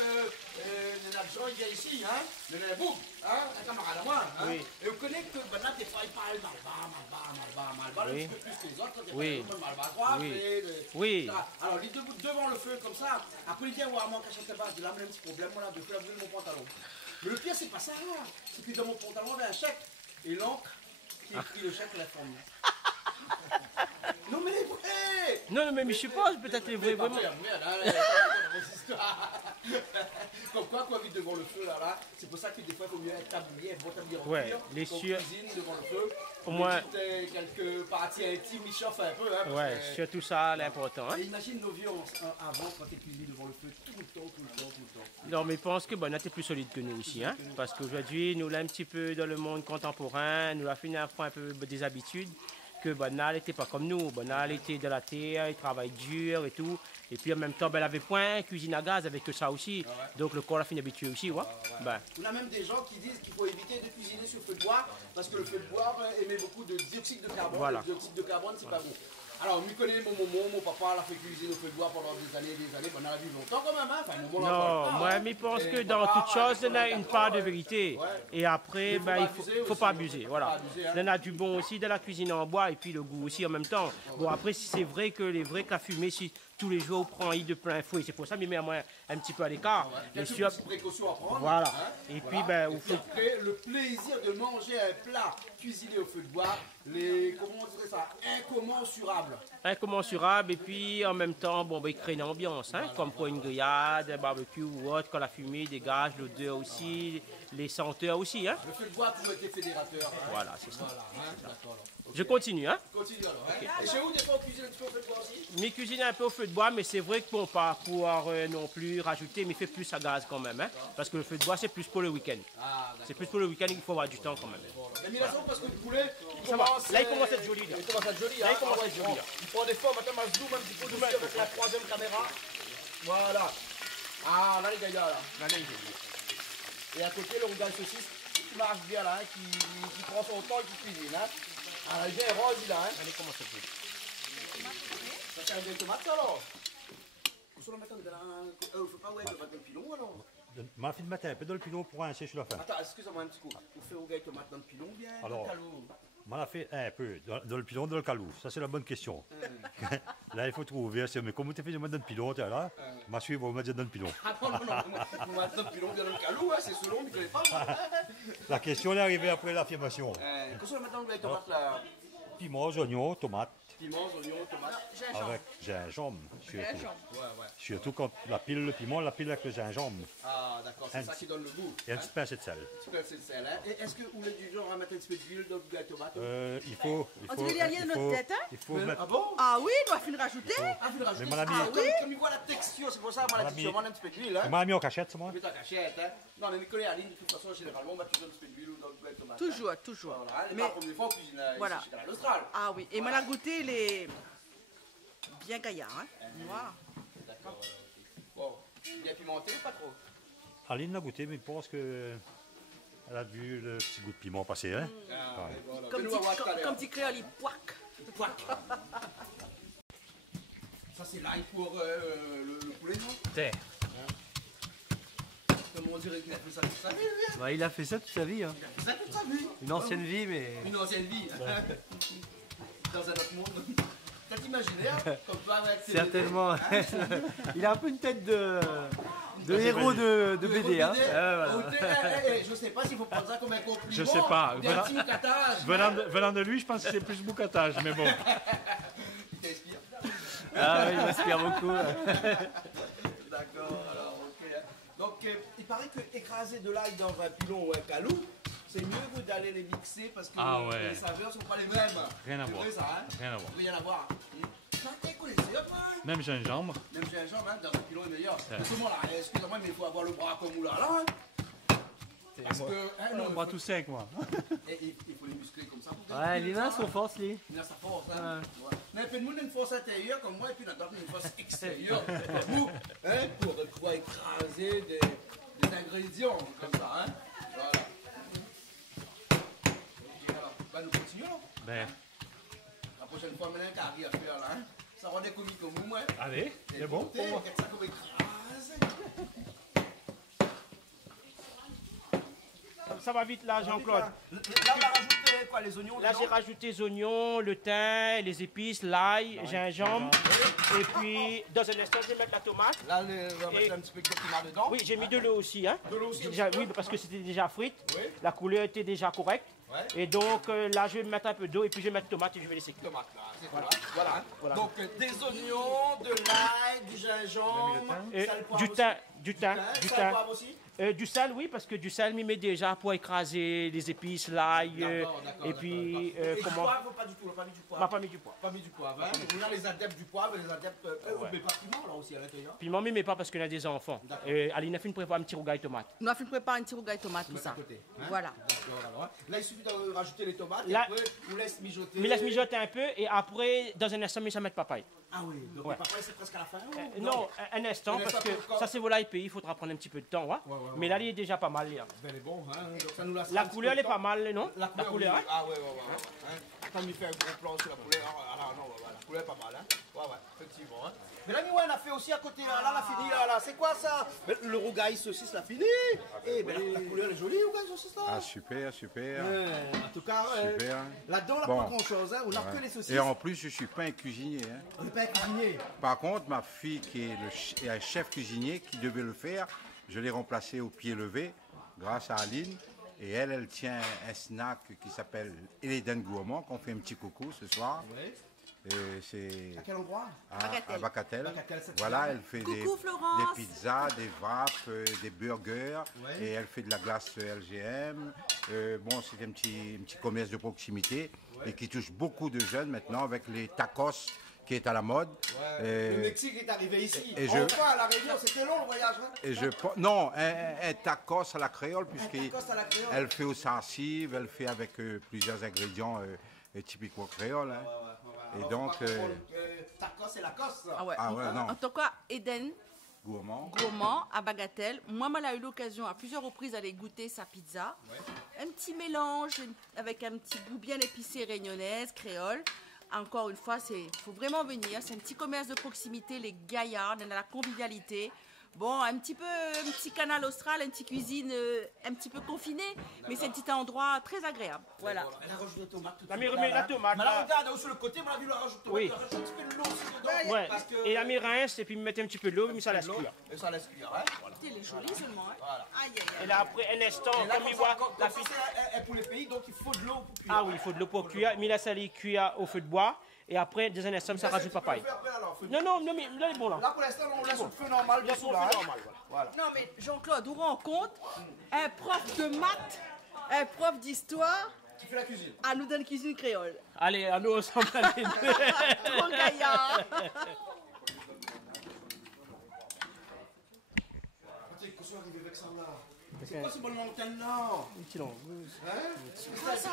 Jean, il vient ici, hein? Le Boum, hein? Un camarade à moi. Hein? Oui. Et vous connaissez que maintenant, des fois, il parle mal bas, oui. un petit peu plus que les autres. Oui. Mal bas à droite. Oui. Alors, il est debout devant le feu comme ça. Après, il vient voir moi, quand je ne sais pas, j'ai là, un petit problème, moi, là, de faire mon pantalon. Mais le pire, c'est pas ça. C'est que dans mon pantalon, il y avait un chèque. Et l'encre qui écrit le chèque, la formule. Non, mais les vrais! Non, mais je suppose, peut-être les vrais, vraiment. Comme quoi, vite devant le feu, là, c'est pour ça que des fois, il faut mieux être tablier, bon tablier en ouais, cuir, les cuisine devant le feu. Au moins. Quelques parties intimes, il chauffe un peu. Hein, ouais, surtout ça, l'important. Hein. Imagine nos vieux avant, quand tu cuisines devant le feu, tout le temps. Non, mais je pense que Bonat est plus solide que nous aussi, hein, parce qu'aujourd'hui, nous, là, un petit peu dans le monde contemporain, nous, a fini un peu des habitudes. Que Bonal n'était pas comme nous. Bonal était de la terre, il travaille dur et tout. Et puis en même temps, elle avait point cuisine à gaz avec ça aussi. Donc le corps a fini habitué aussi. Ouais. Ben. On a même des gens qui disent qu'il faut éviter de cuisiner sur feu de bois parce que le feu de bois émet beaucoup de dioxyde de carbone. Voilà. Le dioxyde de carbone, c'est pas bon. Alors, je connais mon papa l'a fait cuisiner au feu de bois pendant des années. On a vu longtemps quand même. Hein? Enfin, non, moi, je pense que dans toute chose, il y a une part de vérité. Et après, il ne faut pas abuser. Voilà. Il y en a du bon aussi de la cuisine en bois et puis le goût aussi en même temps. Bon, après, si c'est vrai que les vrais que la fumée, si tous les jours, on prend de plein fouet, c'est pour ça que je mets un petit peu à l'écart. Quelques petites précautions à prendre. Voilà. Hein? Et puis, ben, le plaisir de manger un plat cuisiné au feu de bois, comment on dirait ça, incommensurable. Incommensurable et puis en même temps, bon, il crée une ambiance, hein, comme pour une grillade, un barbecue ou autre, quand la fumée dégage, l'odeur aussi, les senteurs aussi. Hein. Le feu de bois a toujours été fédérateur. Hein. Voilà, c'est ça. Voilà, hein, okay. Je continue. Hein. Continue alors. Hein. Okay. Et chez vous, des fois, on cuisine un petit peu au feu de bois aussi? Mais cuisine un peu au feu de bois, mais c'est vrai que bon, pas pouvoir non plus rajouter, mais fait plus à gaz quand même. Hein, parce que le feu de bois, c'est plus pour le week-end. C'est plus pour le week-end qu'il faut avoir du temps quand même. Mais il a raison parce que le poulet, ça commence, là, il commence à être joli. Là. Il commence à être joli. Là, il commence à être joli. Il prend des formes, maintenant, je zoome un petit peu dessus avec la troisième caméra. Voilà. Ah, là, les gars, là. Là, il est joli. Et à côté, le rougail saucisse qui marche bien, là, qui prend son temps et qui cuisine. Hein. Ah, il est rose, là. Hein. Allez, comment ça fait? Ça fait un bien tomate, alors. Il faut pas ouais, tomate dans le pilon, alors. Ma fille de matin, un peu dans le pilon pour rincer sur la fin. Attends, excusez-moi un petit coup. Vous faites rougail tomate dans le pilon bien dans le calou? On l'a fait un peu, dans le pilon, dans le calou. Ça, c'est la bonne question. Là, il faut trouver. Mais comment tu fais dans le pilon, tu es là? Ma suivre, on va mettre dans le pilon. Ah non, on va mettre dans le pilon, bien dans le calou, hein, c'est selon, mais je ne connais pas. La question est arrivée après l'affirmation. Qu'est-ce qu'on va mettre dans le rougail tomate là? Piment, oignons, tomates. Piment, oignons, tomates. Avec gingembre, surtout. Ouais. Surtout quand la pile le piment, la pile avec le gingembre. Ah d'accord, c'est ça qui donne le goût. Et un petit pincée de sel. Un petit pincée de sel, hein. Et est-ce que vous êtes du genre à mettre un petit peu d'huile dans le rougail tomate? Il faut. On dirait qu'il y a de notre tête, hein? Il faut mettre... Ah bon? Ah oui, il doit finir rajouter. Mais mon ami... Comme il voit la texture, c'est pour ça que moi, la texture, on a un petit peu d'huile, hein. Mon ami en cachette, c'est moi? Mais en cachette, hein. Non, mais Nicolas et Aline, de toute façon, généralement, on met toujours un petit peu d'huile dans le rougail tomate. Toujours. Voilà, mais la première fois, on cuisine voilà. Chez l'Austral. Ah oui, et on a goûté les... bien gaillards, hein. Voilà. D'accord. Bon, bien pimenté ou pas trop? Aline l'a goûté, mais je pense que... Elle a vu le petit goût de piment passer, hein. Voilà. Comme petit créole, il poique. Ça, c'est l'ail pour le poulet, non? Terre. Comment on dirait qu'il a fait ça toute sa vie, lui? Bah, il a fait ça toute sa vie. Hein. Il a fait ça toute sa vie. Une ancienne vie, mais... Une ancienne vie. Dans un autre monde. T'as imaginé, hein, comme toi avec tes Certainement. bébés, hein. Il a un peu une tête de héros de BD. Hein. Je sais pas s'il faut prendre ça comme un compliment. Je sais pas. Des petits boucatages. Venant de lui, je pense que c'est plus boucatage, mais bon. Il t'inspire. Ah oui, il m'inspire beaucoup. D'accord, alors ok. Donc il paraît que écraser de l'ail dans un pilon ou un calou, c'est mieux d'aller les mixer parce que Ah ouais. les saveurs sont pas les mêmes. Rien à C'est voir. vrai, ça, hein? Rien à voir. Rien à voir. Ça, t'es connaisseur, toi, hein? Même gingembre. Même gingembre, hein, dans un pilon est meilleur. Ouais. Mais seulement là, excusez-moi, mais il faut avoir le bras comme Oulala, hein? Parce que, hein, non, On bras tout sec, moi. il faut les muscler comme ça. Pour Ouais, il a son force, lui. Il a sa force, hein. Ouais. Mais puis nous, on a une force intérieure comme moi, et puis on a une force extérieure comme vous, hein, pour pouvoir écraser des ingrédients comme ça, hein. Voilà. Et alors, bah, nous continuons. Ben, La prochaine fois, maintenant, qu'à rien à faire là, hein. Ça rend des comiques comme vous, moi. allez, c'est bon pour moi. Regarde ça comme écrase. Ça va vite là, Jean-Claude. Là, on a rajouté quoi, les oignons Là, dedans? j'ai rajouté les oignons, le thym, les épices, l'ail, gingembre. Et puis, dans un instant, je vais mettre la tomate. Là, on va mettre un petit peu de tomate dedans. Oui, j'ai mis de l'eau aussi. Hein. De l'eau aussi, Déjà, un petit peu. oui, parce que c'était déjà frite. Oui. La couleur était déjà correcte. Ouais. Et donc, là, je vais mettre un peu d'eau et puis je vais mettre tomate et je vais laisser cuire. Tomate, là, c'est voilà. Voilà. Hein. Voilà. Donc, des oignons, de l'ail, du gingembre, sel, poivre Du aussi. thym, du thym, du Sel, thym. poivre aussi. Du sel, oui, parce que du sel, m'y met déjà pour écraser les épices, l'ail. D'accord, Et puis, Et du comment. poivre, pas du tout, pas mis du On poivre. n'a pas mis du poivre. Pas mis du poivre, hein. On a les adeptes du poivre et les adeptes. Mais pas piment là aussi à l'intérieur. Puis, moi, m'y met pas parce qu'on a des enfants. Aline a fait une préparer un petit rougail tomate. On a fait préparer un petit rougail tomate, tout Mettre ça. à côté, hein. Voilà. D'accord, alors, hein. Là, il suffit de rajouter les tomates et Là- après, on laisse mijoter. Mais laisse mijoter un peu et après, dans un instant, mais ça met papaye. Ah oui, donc Ouais. le papaye, c'est presque à la fin ou Non, un instant, Un parce instant que pour ça, c'est volaille pays, il faudra prendre un petit peu de temps. Ouais. Mais là, il est déjà pas mal. Là. Ben, elle est bon, hein. Donc, ça nous laisse La un petit couleur, peu elle de est pas temps. mal, non La couleur, hein. oui. Ah ouais. Hein. Quand il fait un gros plan sur la couleur, non, la couleur est pas mal, hein. Ouais, effectivement. Hein. Mais là, ouais, on a fait aussi à côté, là, on a fini, là, c'est quoi ça? Mais le rougail saucisse, l'a fini. Eh ben, la couleur est jolie, le rougail saucisse, là. Ah, super, super. En tout cas, Super. là-dedans, on n'a Bon. pas grand-chose, hein. On n'a Ouais. que les saucisses. Et en plus, je ne suis pas un cuisinier. Hein. On n'est pas un cuisinier. Par contre, ma fille qui est un chef cuisinier qui devait le faire, je l'ai remplacé au pied levé grâce à Aline. Et elle tient un snack qui s'appelle Eden Gourmand, qu'on fait un petit coucou ce soir. Ouais. Et c'est À quel endroit? à Bacatel. Bacatel, c'est Voilà, très elle fait Coucou, des Florence. pizzas, des wraps, des burgers. Ouais. Et elle fait de la glace LGM. Bon, c'est un petit commerce de proximité et qui touche beaucoup de jeunes maintenant avec les tacos qui est à la mode. Le Mexique est arrivé ici. et Enfin, à la Réunion, c'était long le voyage. Hein. Non, un tacos à la créole, puisqu'elle tacos à la créole. fait au sensive, elle fait avec plusieurs ingrédients typiquement créoles. Hein. Et donc, tacos et la cosse. Ah ouais. Ah ouais, non. En tout cas, Eden gourmand. à Bagatelle. Moi, j'ai eu l'occasion à plusieurs reprises d'aller goûter sa pizza. Un petit mélange avec un petit goût bien épicé réunionnaise, créole. Encore une fois, il faut vraiment venir. C'est un petit commerce de proximité, les gaillards, on a la convivialité. Bon, un petit canal austral, une petite cuisine un petit peu confinée, mais c'est un petit endroit très agréable. Voilà. Elle a rajouté la tomate tout de La suite, remet là, la hein. tomate, Mais là, là. regarde, sur le côté, on a vu la rajouter tomate. Oui. Elle a rajouté un petit peu de l'eau aussi dedans. Ouais. Parce que, Et la rince et puis mettre un petit peu de l'eau, mais ça laisse cuire. Et ça laisse cuire, hein. Voilà. Elle est jolie seulement. Hein. Voilà. Aïe, aïe, aïe. Et là, après un instant, Et là, comme comme il ça, voit comme la ça, pizza. c'est pour les pays, donc il faut de l'eau pour cuire. Ah oui, il faut de l'eau pour cuire. Mais là, ça les cuire au feu de bois. Et après, dans un instant, ça rajoute papaye. Non, mais là, il est bon là. Là, pour l'instant, on laisse au feu normal Là, dessous, au là. feu hein. normal, voilà. Non, mais Jean-Claude, on rend compte, un prof de maths, un prof d'histoire, Qui fait la cuisine. à nous donne cuisine créole. Allez, à nous ensemble. Les deux. Trop gaillard. Qu'est-ce qu'on est arrivé avec ça là? C'est quoi ce bon antenne là? Un petit long. Hein? C'est quoi ça?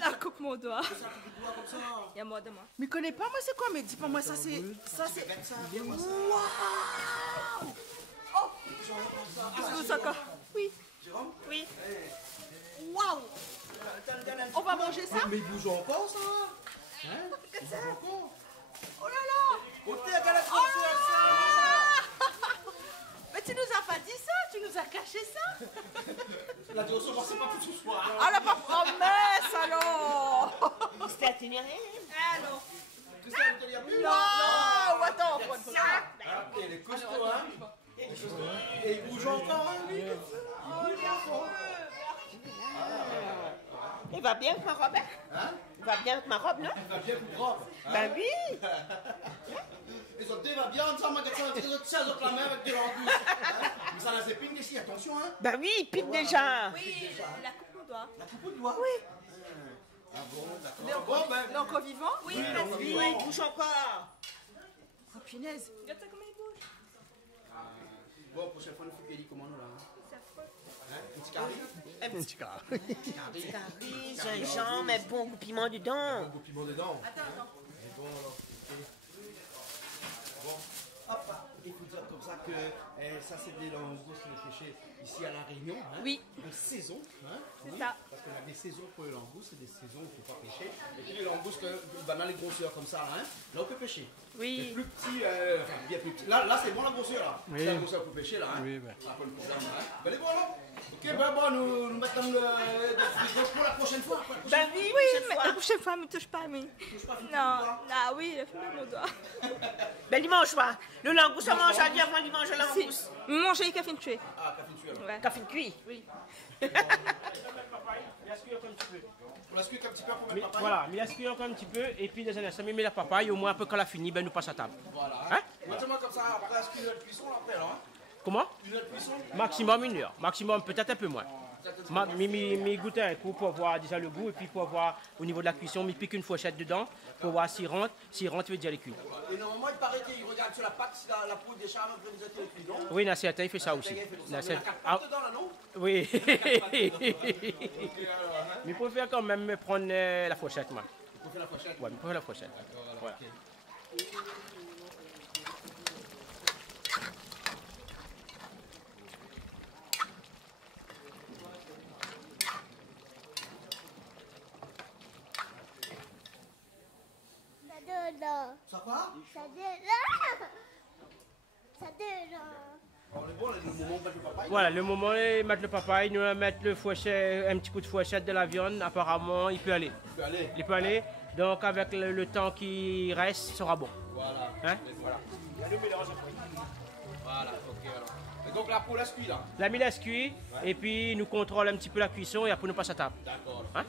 La coupe mon doigt. C'est ça qui doit comme ça. Il y a mort de moi. Mais connais pas, moi c'est quoi? Mais dis pas moi, ça c'est... Waouh! Oh! Tout ça quoi? Oui. Jérôme? Oui. Waouh! On va manger ça? Mais il bouge encore ça? Hein? Il bouge encore? Oh là là! Oh, t'es à la Mais tu nous as pas dit ça? Tu nous as caché ça? La direction, c'est pas tout ce soir. Ah la pas promesse alors! C'était atténué. Ah non! Christian, il te dit plus? Non, attends, Ok, les costauds, hein. Et il bouge encore, hein, lui. Il va bien avec ma robe, Hein? Il va bien avec ma robe, non? Il va bien pour propre. Ben oui. Les autres, il va bien ensemble avec les autres la main avec des langoustes. Mais ça la épine ici, attention, hein. Ben oui, il pique déjà. Oui, la coupe au doigt. La coupe au doigt? Oui. Ah bon, d'accord. Bon, ben. Il est encore vivant? Oui, Oui, il bouge encore. Oh, punaise. Regarde ça comment il bouge. Bon, prochaine fois, nous faut qu'il commande là. Hein? Un petit carré? Un petit carré, gingembre, mais bon goût piment dedans. Bon piment dedans. Attends. Bon, alors, ok. Bon, hop, il faut dire comme ça que ça, c'est des langoustes pêchés ici à La Réunion. Hein? Oui. En saison. Hein? C'est Oui, ça. Parce qu'on a des saisons pour les langoustes et des saisons où il ne faut pas pêcher. Et puis les langoustes, dans les grosseurs comme ça, hein? Là, on peut pêcher. Oui. Les plus petits, enfin, bien plus petits. Là c'est bon la grosseur, là. Oui. C'est la grosseur pour pêcher, là. Hein? Oui, ben. C'est pas le problème, hein? Ben, les voilà. Ok, ben bon, nous mettons le pour la prochaine fois. Quoi. Ben oui, Mais la prochaine fois, ne me touche pas, mais. Non. Ah oui, il a fait mon doigt. Ben dimanche soir, le langouste, on mange à dire avant de manger le Si. langouste. Manger café tué. Ah, café tué, alors. Ouais. Café cuit. Oui. On la squeeze un petit peu pour mettre Mais, papaye. voilà, mais il a cuire encore un petit peu et puis dans un instant, met la papaye, au moins un peu quand elle a fini, ben nous passe à table. Voilà. Hein? Mettez-moi comme ça, après la squeeze de cuisson, après, alors. Hein? Comment? Une heure de cuisson? Maximum 1 heure, maximum peut-être un peu moins. Mais goûter un coup pour voir déjà le goût et puis pour voir au niveau de la cuisson, mais pique une fourchette dedans pour voir s'il rentre, il veut dire les cuits. Et normalement, il paraît qu'il regarde sur la pâte si la peau décharge après vous êtes les cuits, non? Oui, Nasser, il fait ça aussi. Il y a Nasser- 4 Ah, pâtes dedans, là, non? oui. Mais il préfère quand même prendre la fourchette, moi. Pour faire la fourchette? Ouais, il préfère la fourchette. Voilà. Ça quoi? Ça dérange. Ça dérange. On est bon, là, le moment où on met le papaye. Voilà, le moment de mettre le papaye, nous allons mettre le fouet, un petit coup de fourchette de la viande, apparemment, il peut aller. Il peut aller. Il peut aller, donc avec le temps qui reste, ce sera bon. Voilà. Hein? Voilà. Le mélange après. Voilà, ok alors. Et donc la peau, la cuit là? La mille à se cuire, et puis nous contrôlons un petit peu la cuisson et après nous passe à table. D'accord. Hein?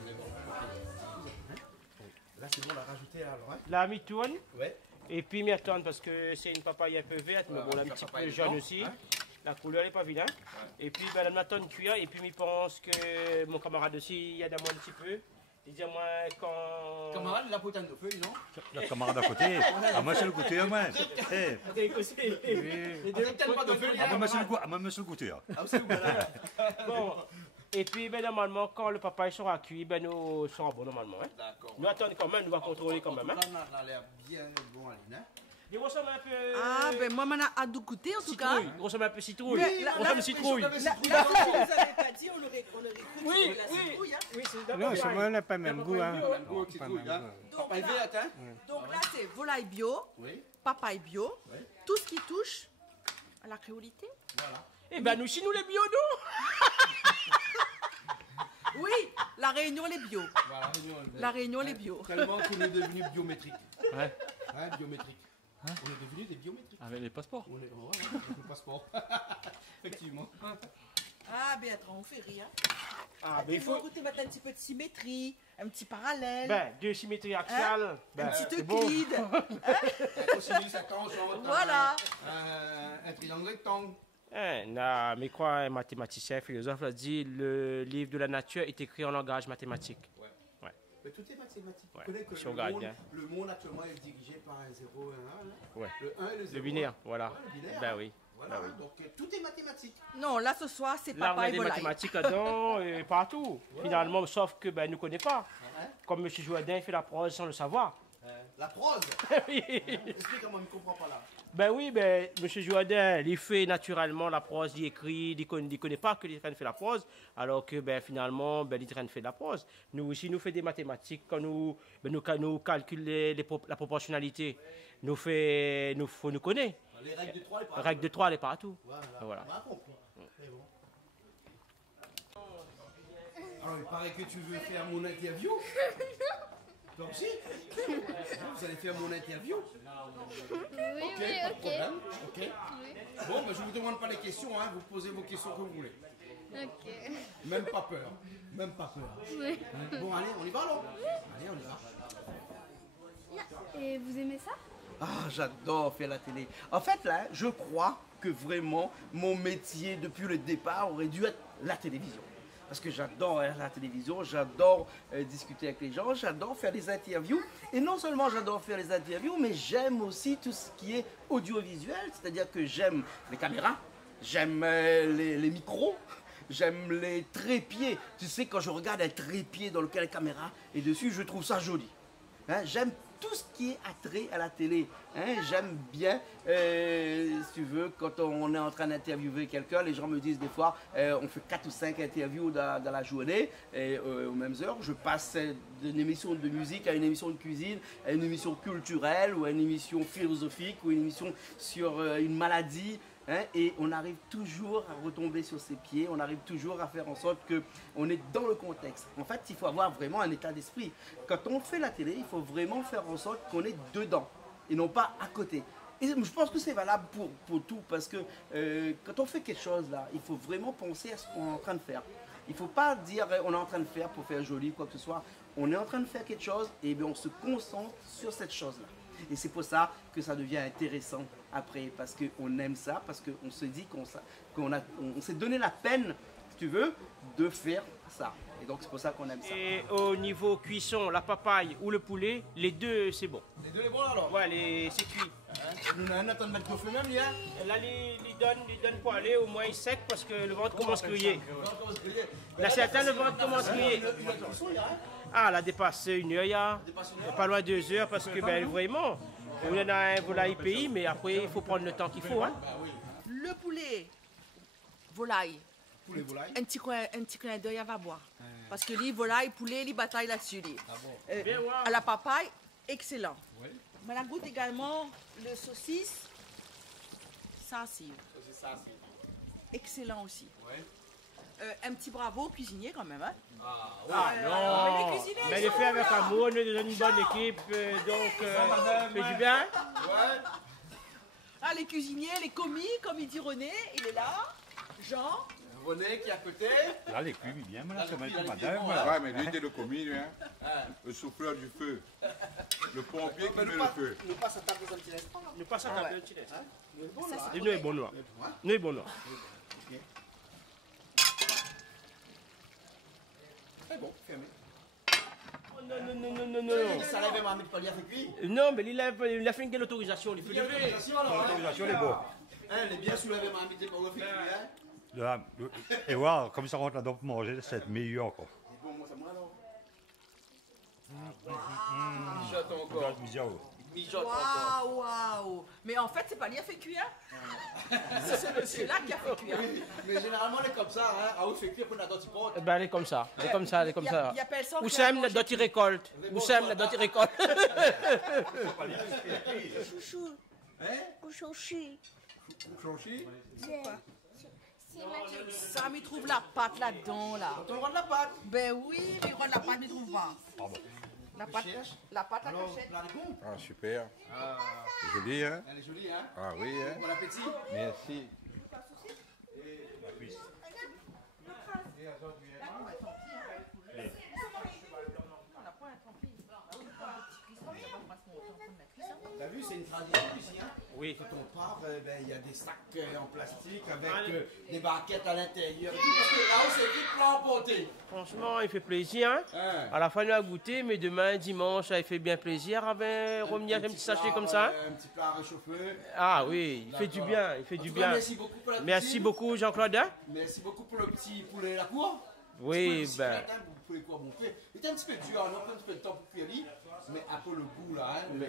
Là, c'est bon, on l'a rajouté alors. Hein? La mi-tourne, Ouais. et puis mi-tourne parce que c'est une papaye un peu verte, mais bon, la un petit peu papaye jaune dedans, aussi. hein? La couleur n'est pas vilaine. Et puis ben, la mi-tourne cuire, et puis je pense que mon camarade aussi, il aide à moi un petit peu. Il dit à moi quand. Camarade, il a potin de feuilles, non? Le camarade à côté. Ah, moi, c'est le goûter, moi. Eh. Les deux tellement de feuilles. Ah, moi, c'est le goûter. Ah, c'est voilà. Bon. Et puis ben, normalement, quand le papaye sera cuit, ben, nous serons bons normalement. Hein? D'accord. Nous attendons quand même, nous allons contrôler quand même. Hein? Là, on a l'air bien bon, Aline. Hein? Il ressemble un peu. Ah, ben moi, m'en a hâte de goûter en tout cas. Citrouille. Il ressemble un peu citrouille. Mais Il la- ressemble la- citrouille. Là, si vous n'avez pas dit, on aurait cru Oui, que c'était la oui. citrouille. Hein. Oui, c'est Non, d'accord. c'est moi, on n'a pas le même goût. Hein. Goût, Pas le citrouille, même hein? goût. Donc Papaye là, verte, hein? donc là, c'est volaille bio, Oui. papaye bio, Oui. tout ce qui touche à la créolité. Voilà. Eh ben, nous, si nous les bio, nous. Oui, la Réunion, les bio. Voilà, La Réunion, les bio. Tellement qu'on est devenu biométrique. Ouais. Hein, biométrique. On est devenu des biométriques. Avec les passeports. On est, ouais, avec le passeport. Effectivement. Ah, Béatrice, on fait rire. Ah, ben, il faut. goûter mettre un petit peu de symétrie, un petit parallèle. Ben, deux symétries axiales. Ben, un petit c'est bon. Euclide. Aussi, ça tangente. Voilà. Un triangle rectangle. Non, mais quoi, un mathématicien, philosophe a dit le livre de la nature est écrit en langage mathématique. Ouais. Mais tout est mathématique. Ouais, Vous connaissez que si on regarde monde, bien. le monde actuellement est dirigé par un 0 et un 1. Ouais. Le 1 et le 0. Le binaire, voilà. Ouais, le binaire. Ben oui. Voilà, Ben oui. donc tout est mathématique. Non, là, ce soir, c'est Là, on a papa et des volaille. mathématiques là-dedans et partout. Finalement, sauf que ben, nous ne connaissons pas. Comme M. Jouadin il fait la prose sans le savoir. La prose. Oui. Explique-moi, je ne comprends pas là. Ben oui, ben, M. Jouadin, il fait naturellement la prose, il écrit, il ne connaît pas que l'Itraine fait la prose, alors que ben, finalement, ben, l'Itraine fait de la prose. Nous aussi, nous faisons des mathématiques, quand nous calculons la proportionnalité, nous connaissons. Les règles de 3, les Les règles de 3, elle est partout. Voilà. On a compris. C'est bon. Alors, il paraît que tu veux faire mon interview. Toi aussi? Vous allez faire mon interview? Oui, Ok, oui, pas de ok. problème. Ok. Oui. Bon, ben, je ne vous demande pas les questions, hein. Vous posez vos questions que vous voulez. Ok. Même pas peur. Même pas peur. Oui. Hein? Bon, allez, on y va alors? Allez, on y va. Et vous aimez ça? Ah, j'adore faire la télé. En fait, là, je crois que vraiment, mon métier depuis le départ aurait dû être la télévision. Parce que j'adore la télévision, j'adore discuter avec les gens, j'adore faire des interviews. Et non seulement j'adore faire les interviews, mais j'aime aussi tout ce qui est audiovisuel. C'est-à-dire que j'aime les caméras, j'aime les micros, j'aime les trépieds. Tu sais, quand je regarde un trépied dans lequel la caméra est dessus, je trouve ça joli. Hein, j'aime tout ce qui est attrait à la télé. Hein, j'aime bien, si tu veux, quand on est en train d'interviewer quelqu'un, les gens me disent des fois, on fait 4 ou 5 interviews dans la journée, et, aux mêmes heures. Je passe d'une émission de musique à une émission de cuisine, à une émission culturelle, ou à une émission philosophique, ou une émission sur une maladie. Hein, et on arrive toujours à retomber sur ses pieds, on arrive toujours à faire en sorte qu'on est dans le contexte. En fait, il faut avoir vraiment un état d'esprit. Quand on fait la télé, il faut vraiment faire en sorte qu'on est dedans et non pas à côté. Et je pense que c'est valable pour tout, parce que quand on fait quelque chose là, il faut vraiment penser à ce qu'on est en train de faire. Il ne faut pas dire on est en train de faire pour faire joli, quoi que ce soit. On est en train de faire quelque chose et bien on se concentre sur cette chose-là. Et c'est pour ça que ça devient intéressant après, parce qu'on aime ça, parce qu'on se dit qu'on s'est donné la peine, si tu veux, de faire ça. Et donc c'est pour ça qu'on aime ça. Et au niveau cuisson, la papaye ou le poulet, les deux c'est bon. Les deux est bon alors? Ouais, c'est cuit. On attend de mettre au feu même, là. Là, il donne pour aller au moins sec parce que le ventre commence à griller. Là, certains, le ventre commence à griller. Ah, elle a dépassé 1 heure, il y a pas loin de 2 heures, parce que ben, vraiment, on est dans un volaille pays, mais après, il faut prendre le temps qu'il faut. Hein. Le poulet, volaille. Poulet, volaille. Un petit clin d'œil à va boire. Parce que les volailles, poulet, les batailles là-dessus. À la papaye, excellent. Mais la goûte également le saucisse, sensible. Excellent aussi. Un petit bravo au cuisinier quand même. Hein? Ah non, mais il fait avec amour, on est dans une bonne équipe, donc fait du bien. Ah, les cuisiniers, les commis, comme il dit René, il est là. Jean. René qui est à côté. Là, les cuits, bien, mais là, ça va être madame. Ouais, mais lui, c'est le commis, lui, hein. Le souffleur du feu. Le pompier qui met le feu. Nous passe à table dans un petit instant. Nous passe à table un petit instant. Nous Nous est bon noir. Nous est bon noir. C'est bon, fermé. Non. Ça l'avait marmé de pas lire avec lui. Non, mais il a fait une autorisation. Il faut lever. L'autorisation, elle est bonne. Elle est bien sous l'avait marmé de pas lire avec lui. Là, et voir, comme ça rentre là-dedans pour manger, ça va être meilleur encore. Bon, moi, ça me alors. Mijote encore. Mijote encore. Waouh! Mais en fait, c'est pas lui qui a fait cuire. C'est monsieur-là qui a fait cuire. Oui, mais généralement, elle est comme ça. Hein. Ah oui, fait cuire pour la dentille porte. Ben, elle est comme ça. Elle est comme ça. Elle est comme ça. Il appelle ça. Où c'est la dentille récolte? Où c'est la dentille récolte? Chouchou. Hein? Chouchou. Chouchou? C'est quoi? Ça m'y trouve la pâte là-dedans, là. On rend de la pâte? Ben oui, mais rend la pâte, m'y trouve pas. La pâte à Alors, cachette. Ah, super. Joli, hein? Elle est jolie, hein? Ah oui, hein? Bon appétit. Merci. T'as vu, c'est une tradition ici, hein? Oui. Quand on part, il y a des sacs en plastique avec des barquettes à l'intérieur. Parce que là-haut, c'est vite plat emporté. Franchement, il fait plaisir. Hein? À la fin, on a goûté, mais demain, dimanche, ça il fait bien plaisir. Revenir un petit sachet comme ça. Un petit plat réchauffé. Ah oui, il fait du bien. Il fait du bien. Merci beaucoup pour la Merci cuisine. beaucoup, Jean-Claude. Hein? Merci beaucoup pour le petit poulet la cour. Oui, ben. Vous pouvez quoi bouffer. Il était un petit peu dur, on a pris un petit peu de temps pour cuire, mais un peu le goût là. Hein, mais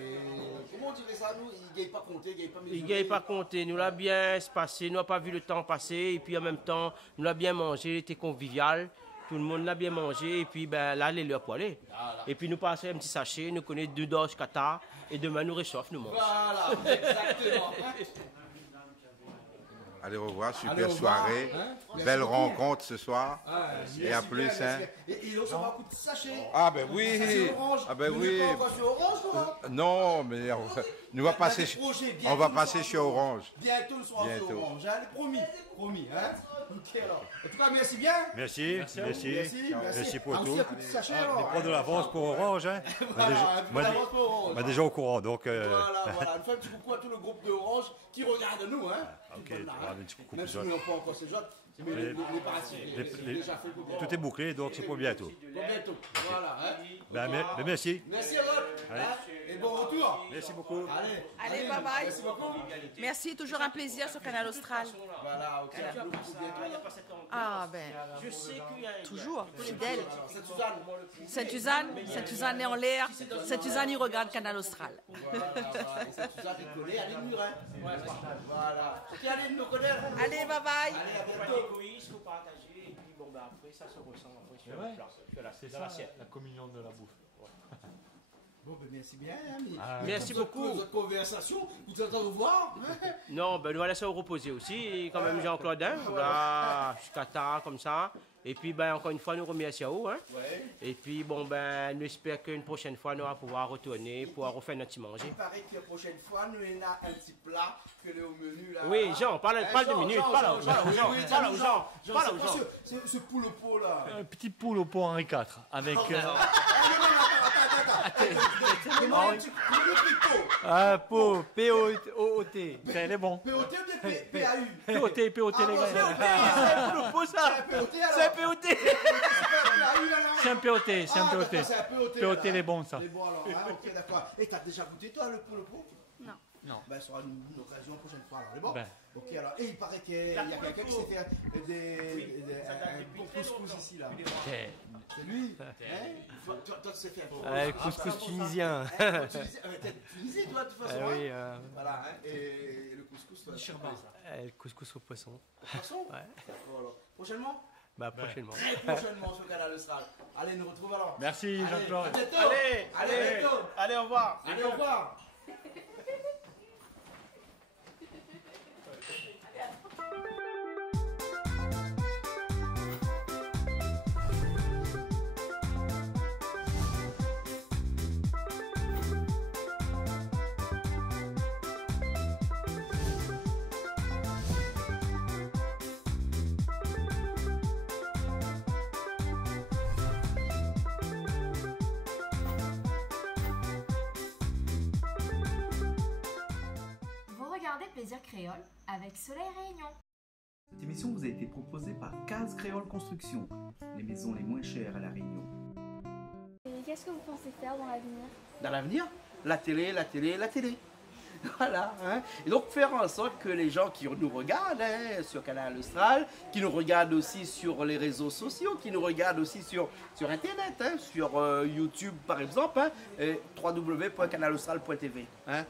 comment on dirait ça, nous? Il ne gagne pas compter, il ne gagne pas mesurer. Il ne gagne pas compter. Nous l'a bien passé, nous n'avons pas vu le temps passer. Et puis en même temps, nous l'a bien mangé, il était convivial. Tout le monde l'a bien mangé. Et puis ben, là, les l'heure pour aller. Voilà. Et puis nous passons un petit sachet, nous connaissons 2 doses kata. Et demain, nous réchauffe, nous mangeons. Voilà, exactement. Allez, au revoir, Allez, super au revoir, soirée, hein. Merci belle beaucoup. rencontre ce soir. Merci Et à bien, plus, merci hein. bien. Et il reçoit un coup de sachet. Ah ben oui, Sachet orange. ah ben Vous oui. n'êtes pas encore sur Orange, toi Non, mais nous va passer, on va passer chez Orange. Bientôt le soir sur Bientôt. Orange, hein, promis, promis, hein. Ok alors. En tout cas, merci bien. Merci, à vous. Merci pour Ah, tout. aussi un coup de sachet, Ah, alors. mais prendre de l'avance pour Orange. Hein. Voilà, un peu d'avance pour Orange. On est déjà au courant, donc. Voilà, on fait un petit coucou à tout le groupe de Orange qui regarde nous, hein. Ok, Voilà, on a hein. un petit coucou Même pour si ça. nous n'avons pas encore ces jottes, mais les préparatifs, c'est déjà fait pour Tout est bouclé, donc c'est pour bientôt. Pour bientôt, voilà, hein. Ben, merci. Merci à vous, Allez. hein, et bon retour. Merci beaucoup. Allez, bye bye. Merci beaucoup. Merci, toujours un plaisir sur Canal Austral. Voilà, ok. Ah ben, Je sais qu'il y a toujours, fidèle. Sainte-Suzanne. Sainte-Suzanne est en l'air. Sainte-Suzanne, il regarde Canal Austral. Voilà, et Sainte-Suzanne est collée à l'île Murin. Voilà. Ok, allez, nous connaître. Allez, bye bye. Allez, à bientôt. égoïste, il faut partager, et puis bon, ben après, ça se ressent après sur Ouais. le plat, C'est dans ça, l'assiette. la communion de la bouffe. Bon, ben merci bien, ami. Merci beaucoup. Votre conversation, vous êtes en train de voir. Non, ben nous va laisser reposer aussi, quand même Jean-Claude, hein, là, jusqu'à tard, comme ça. Et puis, ben, encore une fois, nous remercions, hein. Ouais. Et puis, bon, ben, nous espérons qu'une prochaine fois, nous allons pouvoir retourner pour refaire notre petit manger. Il paraît que la prochaine fois, nous avons un petit plat que le au menu là. Oui, Jean, parle de minutes, parle aux gens, parle aux gens, parle aux gens. Ce poule au pot là. Un petit poule au pot Henri IV avec. Ah, pot, P-O-O-T. Elle est bon. POT ou bien PAU? POT, les gars. C'est un poule au pot, ça. C'est un POT. C'est un POT, c'est un POT. C'est un POT. POT, il est bon ça. C'est bon alors, hein, ok, d'accord. Et t'as déjà goûté toi le poule au pot? Non. Non. Ben, ça sera une occasion la prochaine fois alors, c'est bon? Ben. Ok, alors, et il paraît qu'il y a quelqu'un qui s'est fait un bon couscous ici là. C'est lui? Hein? Toi, tu sais faire un Le couscous tunisien. T'es tunisien toi de toute façon? Oui. Voilà, hein, et le couscous, toi, c'est pas ça. Le couscous au poisson. Poisson? Ouais. Voilà. Prochainement? Bah, prochainement. Très prochainement sur Canal Austral. Allez, nous retrouvons alors. Merci Jean-Claude. À bientôt. Allez, à bientôt. allez, au revoir. Allez, au revoir. Vous regardez Plaisir Créole avec Soleil Réunion. Cette émission vous a été proposée par Case Créole Construction, les maisons les moins chères à La Réunion. Et qu'est-ce que vous pensez faire dans l'avenir? Dans l'avenir, la télé. Voilà, hein. Et donc faire en sorte que les gens qui nous regardent hein, sur Canal Austral, qui nous regardent aussi sur les réseaux sociaux, qui nous regardent aussi sur Internet, hein, sur YouTube par exemple, hein, www.canalaustral.tv, hein,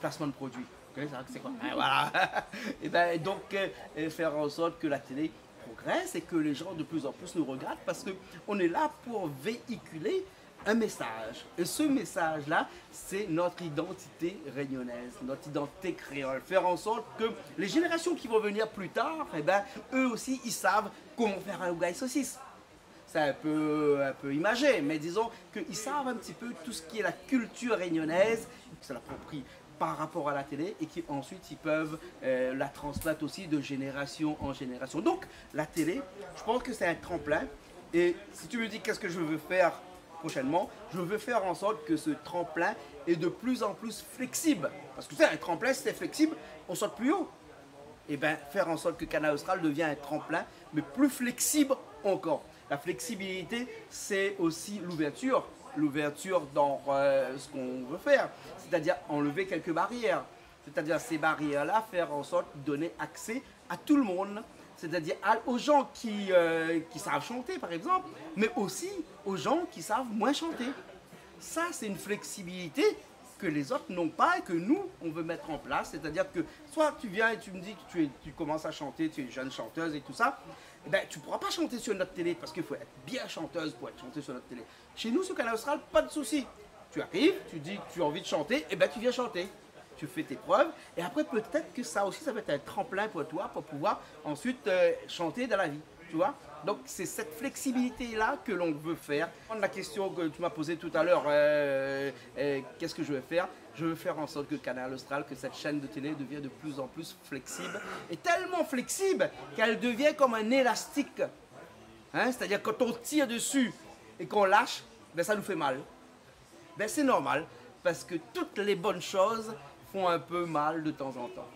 placement de produits. Vous connaissez ça, c'est quoi? Voilà. Et ben donc faire en sorte que la télé progresse et que les gens de plus en plus nous regardent parce qu'on est là pour véhiculer un message. Et ce message-là, c'est notre identité réunionnaise, notre identité créole. Faire en sorte que les générations qui vont venir plus tard, eh ben, eux aussi, ils savent comment faire un ougaï saucisse. C'est un peu imagé, mais disons qu'ils savent un petit peu tout ce qui est la culture réunionnaise, qui se l'approprie par rapport à la télé et qui ensuite ils peuvent la transmettre aussi de génération en génération. Donc la télé, je pense que c'est un tremplin. Et si tu me dis qu'est-ce que je veux faire prochainement, je veux faire en sorte que ce tremplin est de plus en plus flexible. Parce que tu sais, un tremplin, si c'est flexible, on saute plus haut. Et bien, faire en sorte que Canal Austral devienne un tremplin, mais plus flexible encore. La flexibilité, c'est aussi l'ouverture. L'ouverture dans ce qu'on veut faire. C'est-à-dire enlever quelques barrières. C'est-à-dire ces barrières-là, faire en sorte de donner accès à tout le monde. C'est-à-dire aux gens qui savent chanter, par exemple, mais aussi aux gens qui savent moins chanter. Ça, c'est une flexibilité que les autres n'ont pas et que nous, on veut mettre en place. C'est-à-dire que soit tu viens et tu me dis que tu commences à chanter, tu es une jeune chanteuse et tout ça, eh ben, tu ne pourras pas chanter sur notre télé parce qu'il faut être bien chanteuse pour être chantée sur notre télé. Chez nous, sur Canal Austral, pas de souci. Tu arrives, tu dis que tu as envie de chanter, et ben tu viens chanter. tu fais tes preuves, et après peut-être que ça aussi, ça va être un tremplin pour toi pour pouvoir ensuite chanter dans la vie, tu vois. Donc c'est cette flexibilité-là que l'on veut faire. La question que tu m'as posée tout à l'heure, qu'est-ce que je vais faire? Je veux faire en sorte que Canal Austral, que cette chaîne de télé devienne de plus en plus flexible, et tellement flexible qu'elle devient comme un élastique. Hein? C'est-à-dire quand on tire dessus et qu'on lâche, ben, ça nous fait mal. Ben, c'est normal, parce que toutes les bonnes choses font un peu mal de temps en temps.